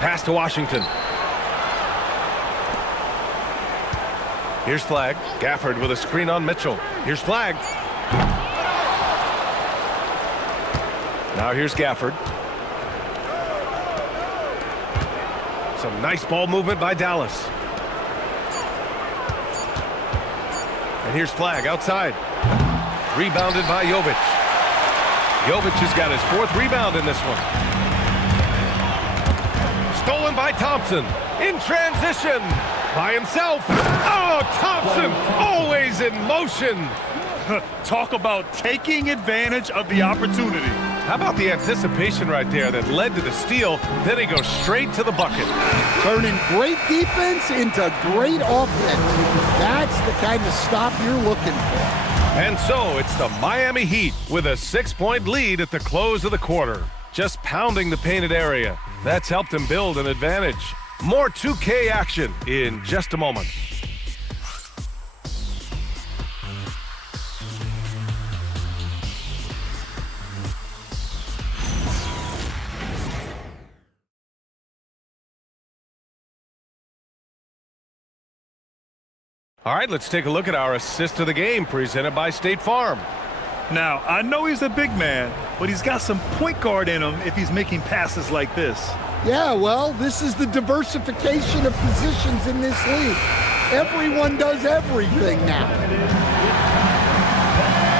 Pass to Washington. Here's Flagg. Gafford with a screen on Mitchell. Here's Flagg. Now here's Gafford. Some nice ball movement by Dallas. And here's Flagg outside. Rebounded by Jovic. Jovic has got his 4th rebound in this one. Stolen by Thompson. In transition. By himself. Oh, Thompson always in motion. Talk about taking advantage of the opportunity. How about the anticipation right there that led to the steal? Then he goes straight to the bucket. Turning great defense into great offense. That's the kind of stop you're looking for. And so it's the Miami Heat with a 6-point lead at the close of the quarter. Just pounding the painted area. That's helped them build an advantage. More 2K action in just a moment. All right, let's take a look at our assist of the game presented by State Farm. Now, I know he's a big man, but he's got some point guard in him if he's making passes like this. Yeah, well, this is the diversification of positions in this league. Everyone does everything now.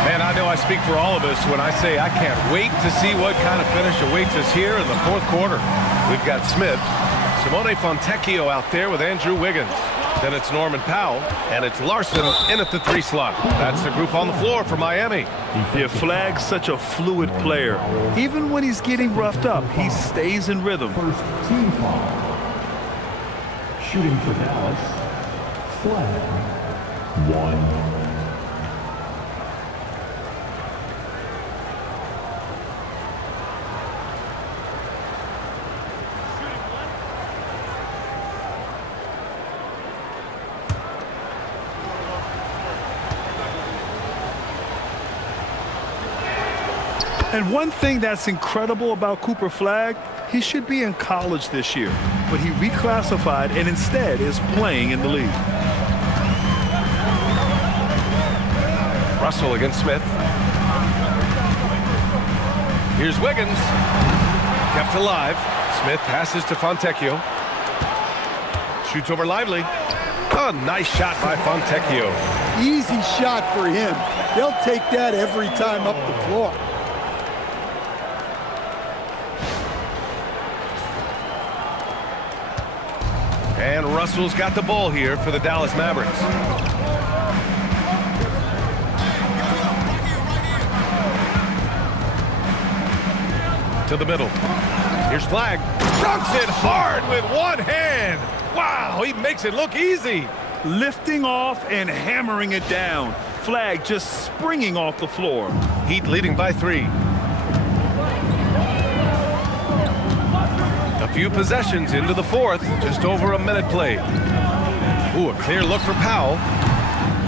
Man, I know I speak for all of us when I say I can't wait to see what kind of finish awaits us here in the 4th quarter. We've got Smith, Simone Fontecchio out there with Andrew Wiggins. Then it's Norman Powell, and it's Larson in at the 3 slot. That's the group on the floor for Miami. Yeah, Flagg's such a fluid player. Even when he's getting roughed up, he stays in rhythm. First team foul. Shooting for Dallas, Flagg. 1. And one thing that's incredible about Cooper Flagg, he should be in college this year, but he reclassified and instead is playing in the league. Russell against Smith. Here's Wiggins. Kept alive. Smith passes to Fontecchio. Shoots over Lively. A nice shot by Fontecchio. Easy shot for him. They'll take that every time up the floor. And Russell's got the ball here for the Dallas Mavericks. To the middle. Here's Flagg. Dunks it hard with one hand. Wow, he makes it look easy. Lifting off and hammering it down. Flagg just springing off the floor. Heat leading by 3. A few possessions into the fourth. Just over a minute played. Ooh, a clear look for Powell.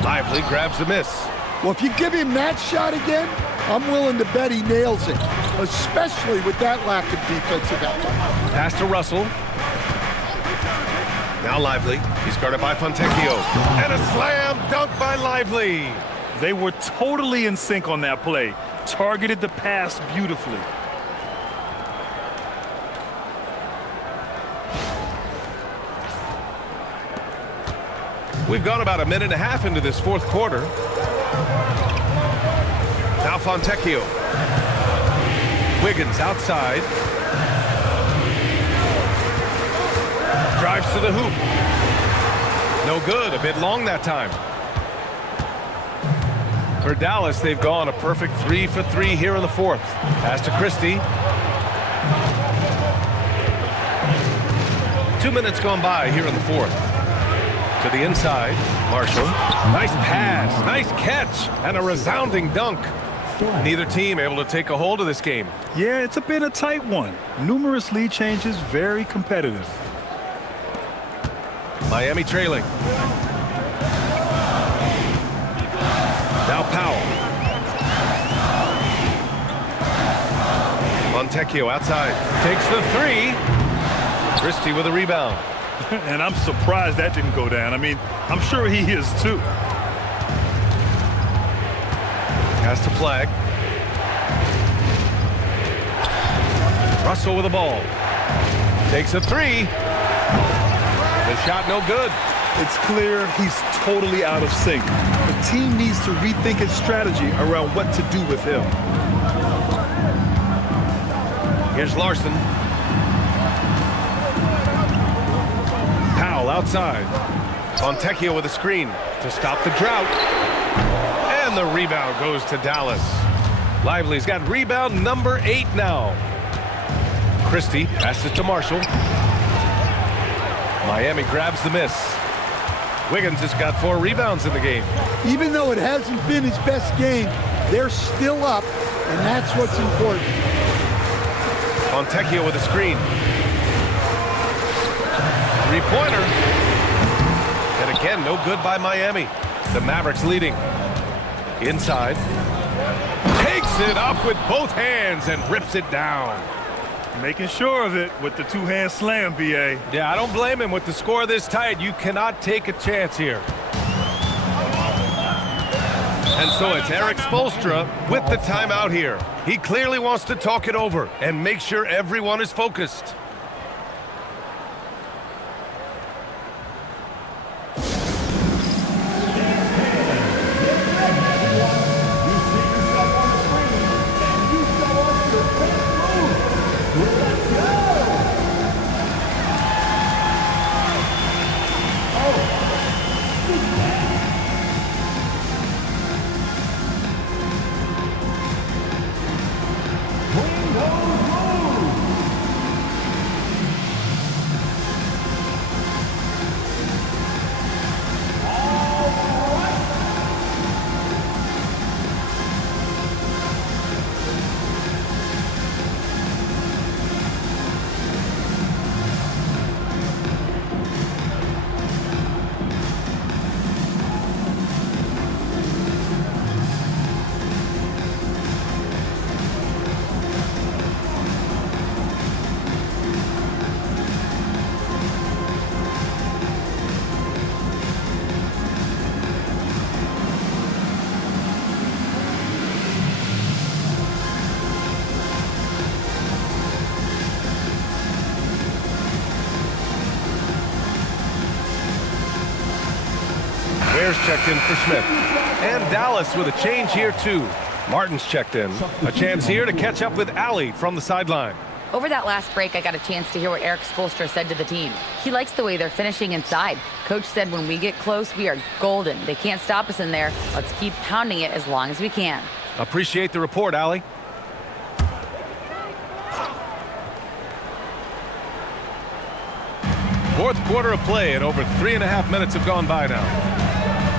Lively grabs the miss. Well, if you give him that shot again, I'm willing to bet he nails it, especially with that lack of defensive effort. Pass to Russell. Now Lively. He's guarded by Fontecchio. And a slam dunk by Lively. They were totally in sync on that play. Targeted the pass beautifully. We've gone about a minute and a half into this fourth quarter. Now Fontecchio. Wiggins outside. Drives to the hoop. No good. A bit long that time. For Dallas, they've gone a perfect 3 for 3 here in the fourth. Pass to Christie. 2 minutes gone by here in the fourth. To the inside, Marshall. Nice pass, nice catch, and a resounding dunk. Neither team able to take a hold of this game. Yeah, it's been a tight one. Numerous lead changes, very competitive. Miami trailing. Now Powell. Fontecchio outside. Takes the 3. Christie with a rebound. And I'm surprised that didn't go down. I mean, I'm sure he is too. Pass to Flagg. Russell with the ball. Takes a 3. The shot no good. It's clear he's totally out of sync. The team needs to rethink its strategy around what to do with him. Here's Larson. Powell outside. Fontecchio with a screen to stop the drought. And the rebound goes to Dallas. Lively's got rebound number 8 now. Christie passes to Marshall. Miami grabs the miss. Wiggins has got 4 rebounds in the game. Even though it hasn't been his best game, they're still up, and that's what's important. Fontecchio with a screen. 3-pointer. And again, no good by Miami. The Mavericks leading. Inside. Takes it up with both hands and rips it down. Making sure of it with the two-hand slam, B.A. Yeah, I don't blame him. With the score this tight, you cannot take a chance here. And so it's Erik Spoelstra with the timeout here. He clearly wants to talk it over and make sure everyone is focused. Gobert's checked in for Smith. And Dallas with a change here, too. Martin's checked in. A chance here to catch up with Allie from the sideline. Over that last break, I got a chance to hear what Eric Spoelstra said to the team. He likes the way they're finishing inside. Coach said when we get close, we are golden. They can't stop us in there. Let's keep pounding it as long as we can. Appreciate the report, Allie. Fourth quarter of play, and over 3.5 minutes have gone by now.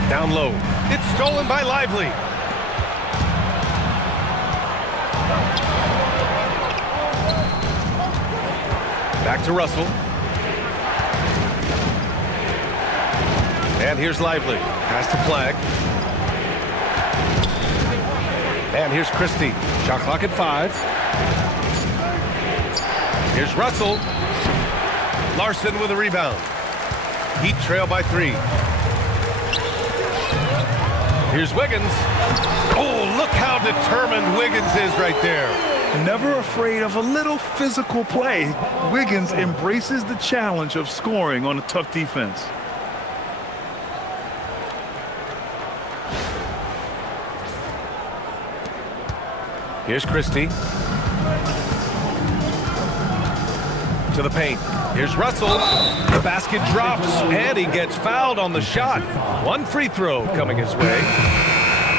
Down low. It's stolen by Lively. Back to Russell. And here's Lively. Pass to Flagg. And here's Christie. Shot clock at 5. Here's Russell. Larson with a rebound. Heat trail by 3. Here's Wiggins. Oh, look how determined Wiggins is right there. Never afraid of a little physical play. Wiggins embraces the challenge of scoring on a tough defense. Here's Christie. To the paint. Here's Russell. The basket drops, and he gets fouled on the shot. One free throw coming his way.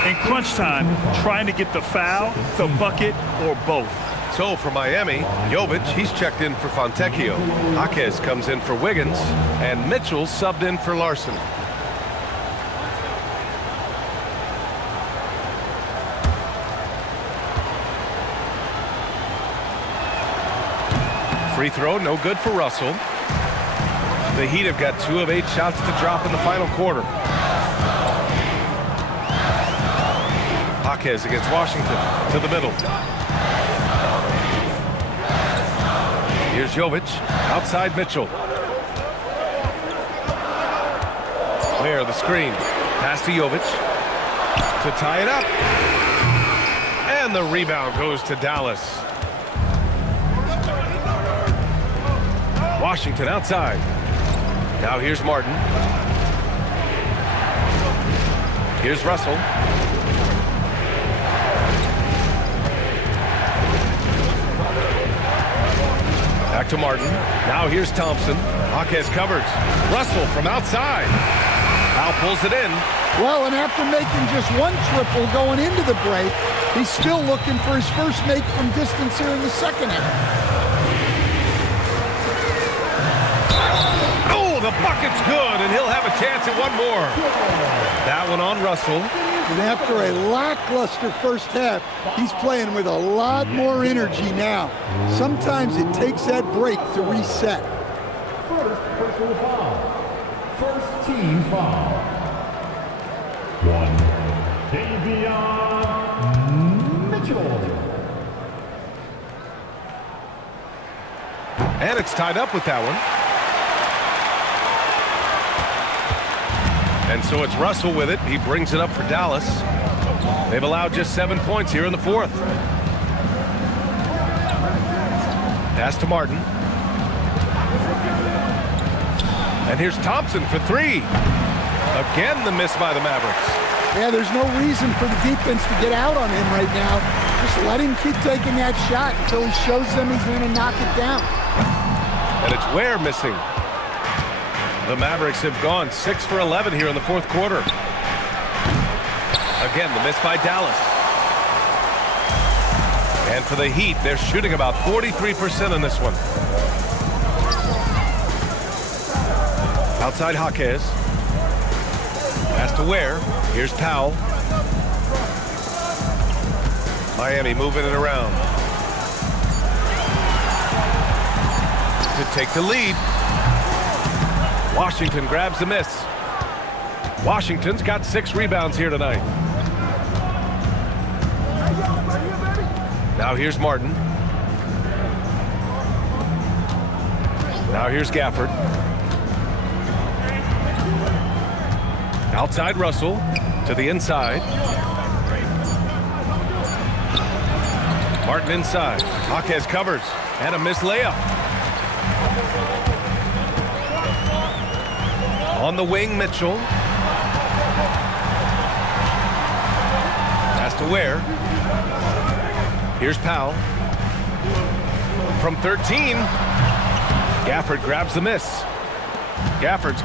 In crunch time, trying to get the foul, the bucket, or both. So for Miami, Jovic, he's checked in for Fontecchio. Jaquez comes in for Wiggins, and Mitchell subbed in for Larson. Free throw, no good for Russell. The Heat have got 2 of 8 shots to drop in the final quarter. Jaquez against Washington to the middle. Here's Jovic, outside Mitchell. Where the screen. Pass to Jovic to tie it up. And the rebound goes to Dallas. Washington outside. Now here's Martin. Here's Russell. Back to Martin. Now here's Thompson. Jaquez covers. Russell from outside. Powell pulls it in. Well, and after making just 1 triple going into the break, he's still looking for his first make from distance here in the second half. The bucket's good, and he'll have a chance at one more. That one on Russell. And after a lackluster first half, he's playing with a lot more energy now. Sometimes it takes that break to reset. First personal foul. First team foul. 1. Davion Mitchell. And it's tied up with that one. And so it's Russell with it. He brings it up for Dallas. They've allowed just 7 points here in the fourth. Pass to Martin. And here's Thompson for 3. Again, the miss by the Mavericks. Yeah, there's no reason for the defense to get out on him right now. Just let him keep taking that shot until he shows them he's going to knock it down. And it's Ware missing. The Mavericks have gone 6 for 11 here in the fourth quarter. Again, the miss by Dallas. And for the Heat, they're shooting about 43% in this one. Outside Jaquez. Pass to Ware. Here's Powell. Miami moving it around. To take the lead. Washington grabs the miss. Washington's got 6 rebounds here tonight. Now here's Martin. Now here's Gafford. Outside Russell to the inside. Martin inside. Jaquez covers. And a missed layup. On the wing, Mitchell. to wear. Here's Powell. From 13. Gafford grabs the miss. Gafford's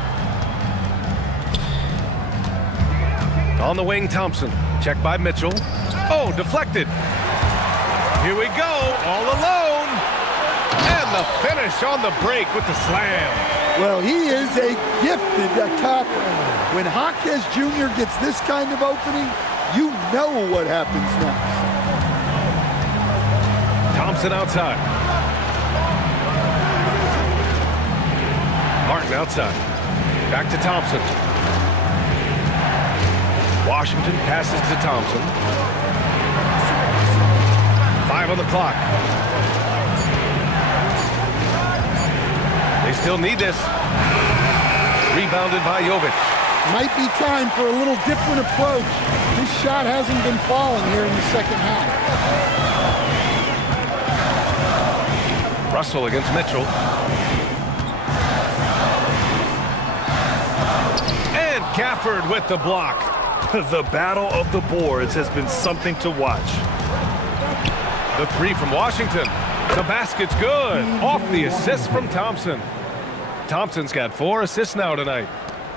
on the wing. Thompson. Checked by Mitchell. Oh, deflected. Here we go. All alone. And the finish on the break with the slam. Well, he is a gifted attacker. When Jaquez Jr. gets this kind of opening, you know what happens next. Thompson outside. Martin outside. Back to Thompson. Washington passes to Thompson. 5 on the clock. They still need this. Rebounded by Jovic. Might be time for a little different approach. This shot hasn't been falling here in the second half. Russell against Mitchell. And Gafford with the block. The battle of the boards has been something to watch. The three from Washington. The basket's good. Off the assist from Thompson. Thompson's got 4 assists now tonight.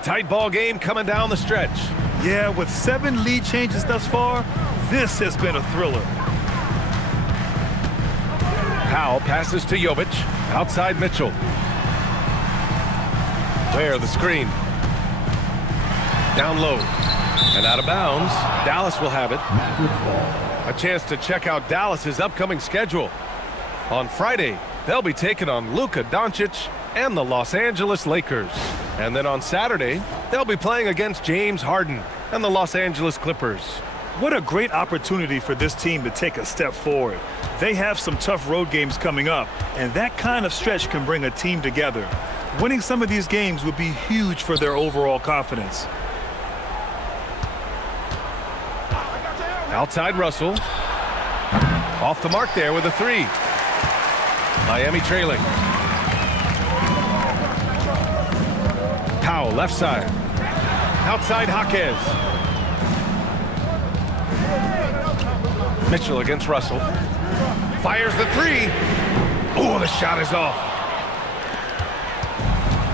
Tight ball game coming down the stretch. Yeah, with 7 lead changes thus far, this has been a thriller. Powell passes to Jovic. Outside Mitchell. Ware the screen. Down low. And out of bounds. Dallas will have it. A chance to check out Dallas's upcoming schedule. On Friday, they'll be taking on Luka Dončić and the Los Angeles Lakers. And then on Saturday, they'll be playing against James Harden and the Los Angeles Clippers. What a great opportunity for this team to take a step forward. They have some tough road games coming up, and that kind of stretch can bring a team together. Winning some of these games would be huge for their overall confidence. Outside Russell. Off the mark there with a 3. Miami trailing. Powell left side. Outside Jaquez. Mitchell against Russell. Fires the 3. Oh, the shot is off.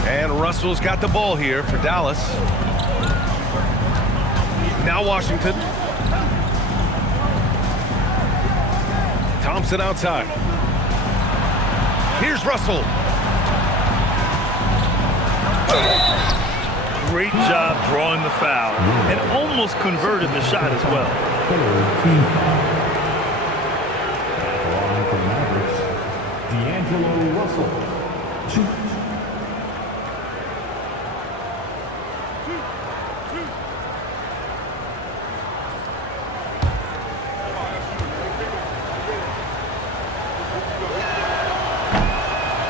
And Russell's got the ball here for Dallas. Now Washington. Thompson outside. Here's Russell. Great job drawing the foul and almost converted the shot as well. Team foul. At the line for Mavericks, D'Angelo Russell. 2.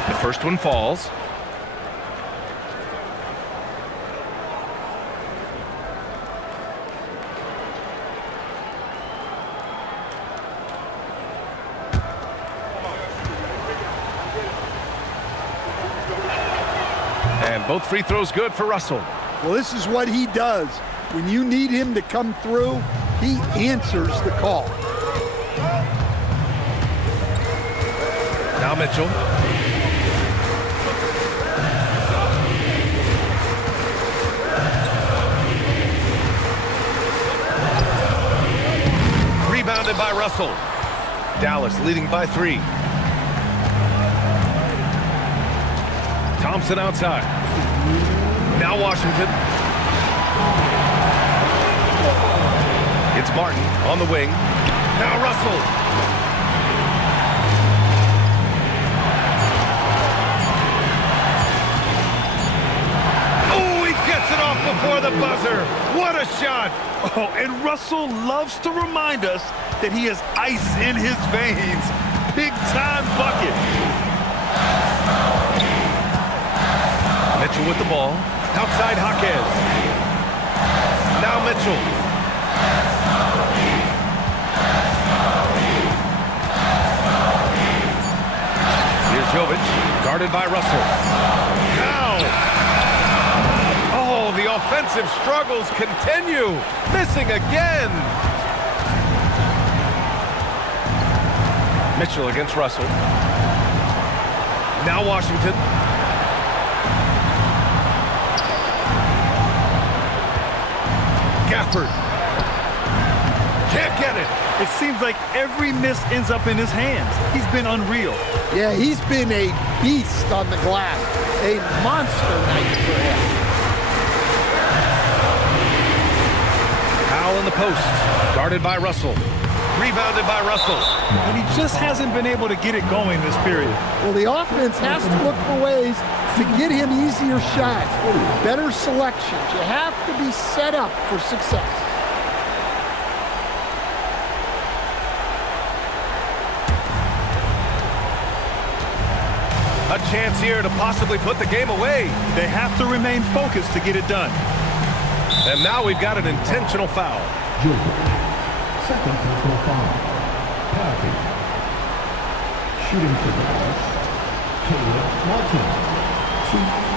The first one falls. And both free throws good for Russell. Well, this is what he does. When you need him to come through, he answers the call. Now Mitchell. Rebounded by Russell. Dallas leading by 3. Thompson outside. Now Washington. It's Martin on the wing. Now Russell. Oh, he gets it off before the buzzer. What a shot. Oh, and Russell loves to remind us that he has ice in his veins. Big-time bucket. Mitchell with the ball. Outside Jaquez. Now Mitchell. Here's Jovic. Guarded by Russell. Now. Oh, the offensive struggles continue. Missing again. Mitchell against Russell. Now Washington. Gafford. Can't get it. It seems like every miss ends up in his hands. He's been unreal. Yeah, he's been a beast on the glass. A monster night for him. Powell in the post. Guarded by Russell. Rebounded by Russell. And he just hasn't been able to get it going this period. Well, the offense has to look for ways to get him easier shots, better selections. You have to be set up for success. A chance here to possibly put the game away. They have to remain focused to get it done. And now we've got an intentional foul. Second personal foul. Penalty. Shooting for Dallas. Caleb Martin. 2.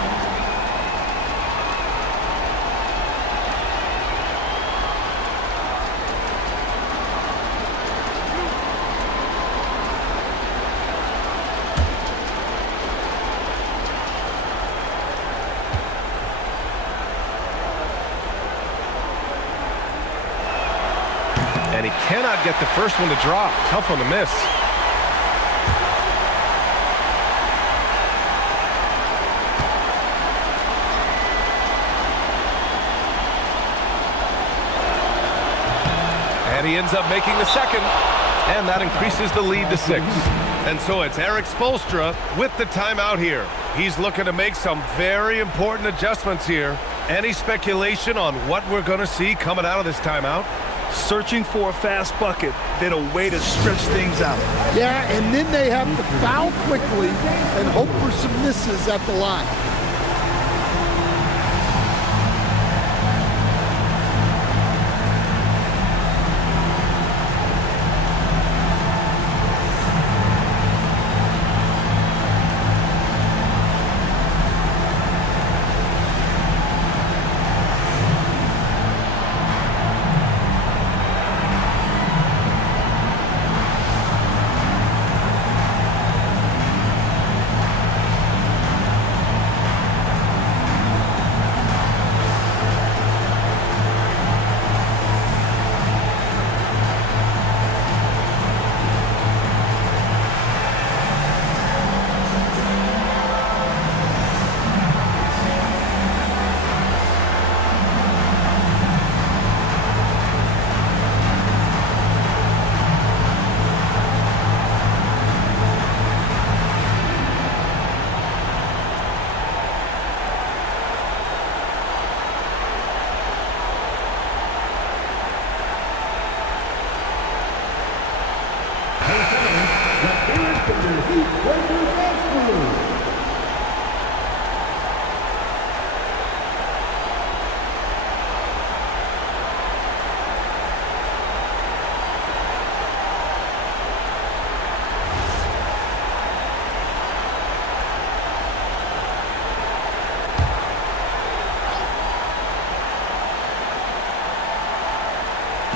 And he cannot get the first one to drop. Tough one to miss. And he ends up making the second. And that increases the lead to 6. And so it's Erik Spoelstra with the timeout here. He's looking to make some very important adjustments here. Any speculation on what we're going to see coming out of this timeout? Searching for a fast bucket, then a way to stretch things out. Yeah, and then they have to foul quickly and hope for some misses at the line.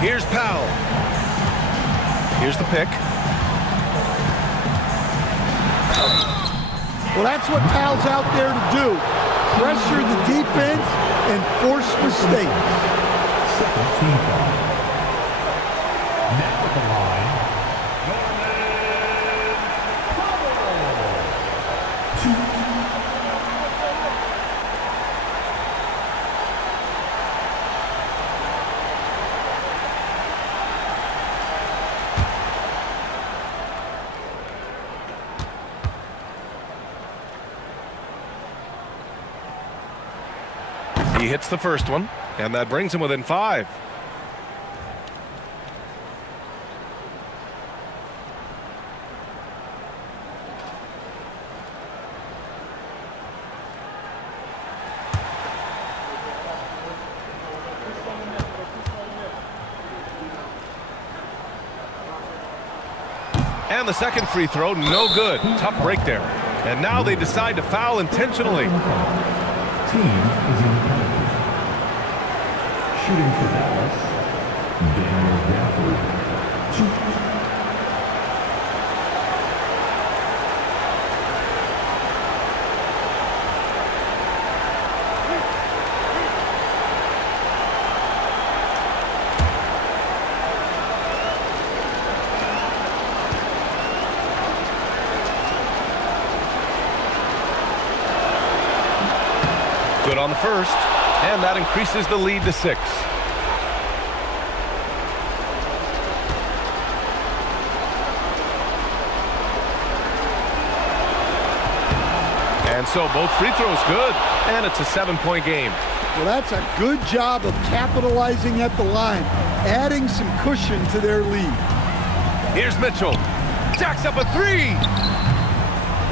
Here's Powell. Here's the pick. Well, that's what Powell's out there to do. Pressure the defense and force mistakes. Second team foul. Now at the line. He hits the first one, and that brings him within 5. And the second free throw, no good. Tough break there. And now they decide to foul intentionally. Team is in penalty. Shooting for Dallas, Gafford. 2. Good on the first, and that increases the lead to 6. And so both free throws good, and it's a 7-point game. Well, that's a good job of capitalizing at the line, adding some cushion to their lead. Here's Mitchell. Jacks up a 3.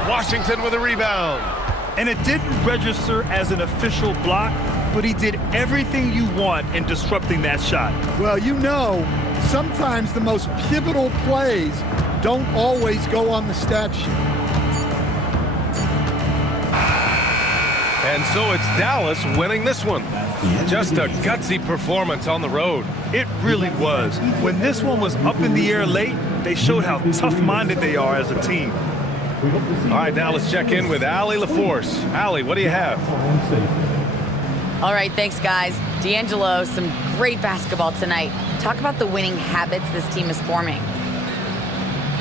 Washington with a rebound. And it didn't register as an official block, but he did everything you want in disrupting that shot. Well, you know, sometimes the most pivotal plays don't always go on the stat sheet. And so it's Dallas winning this one. Just a gutsy performance on the road. It really was. When this one was up in the air late, they showed how tough-minded they are as a team. All right, now let's check in with Allie LaForce. Allie, what do you have? All right, thanks, guys. D'Angelo, some great basketball tonight. Talk about the winning habits this team is forming.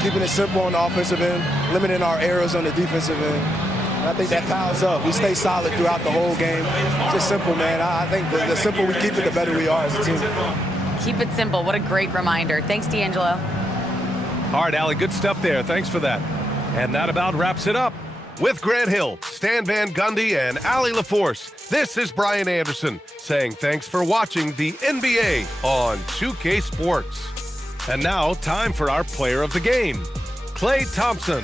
Keeping it simple on the offensive end, limiting our errors on the defensive end. I think that piles up. We stay solid throughout the whole game. Just simple, man. I think the simple we keep it, the better we are as a team. Keep it simple. What a great reminder. Thanks, D'Angelo. All right, Allie, good stuff there. Thanks for that. And that about wraps it up. With Grant Hill, Stan Van Gundy, and Allie LaForce, this is Brian Anderson saying thanks for watching the NBA on 2K Sports. And now, time for our player of the game, Klay Thompson.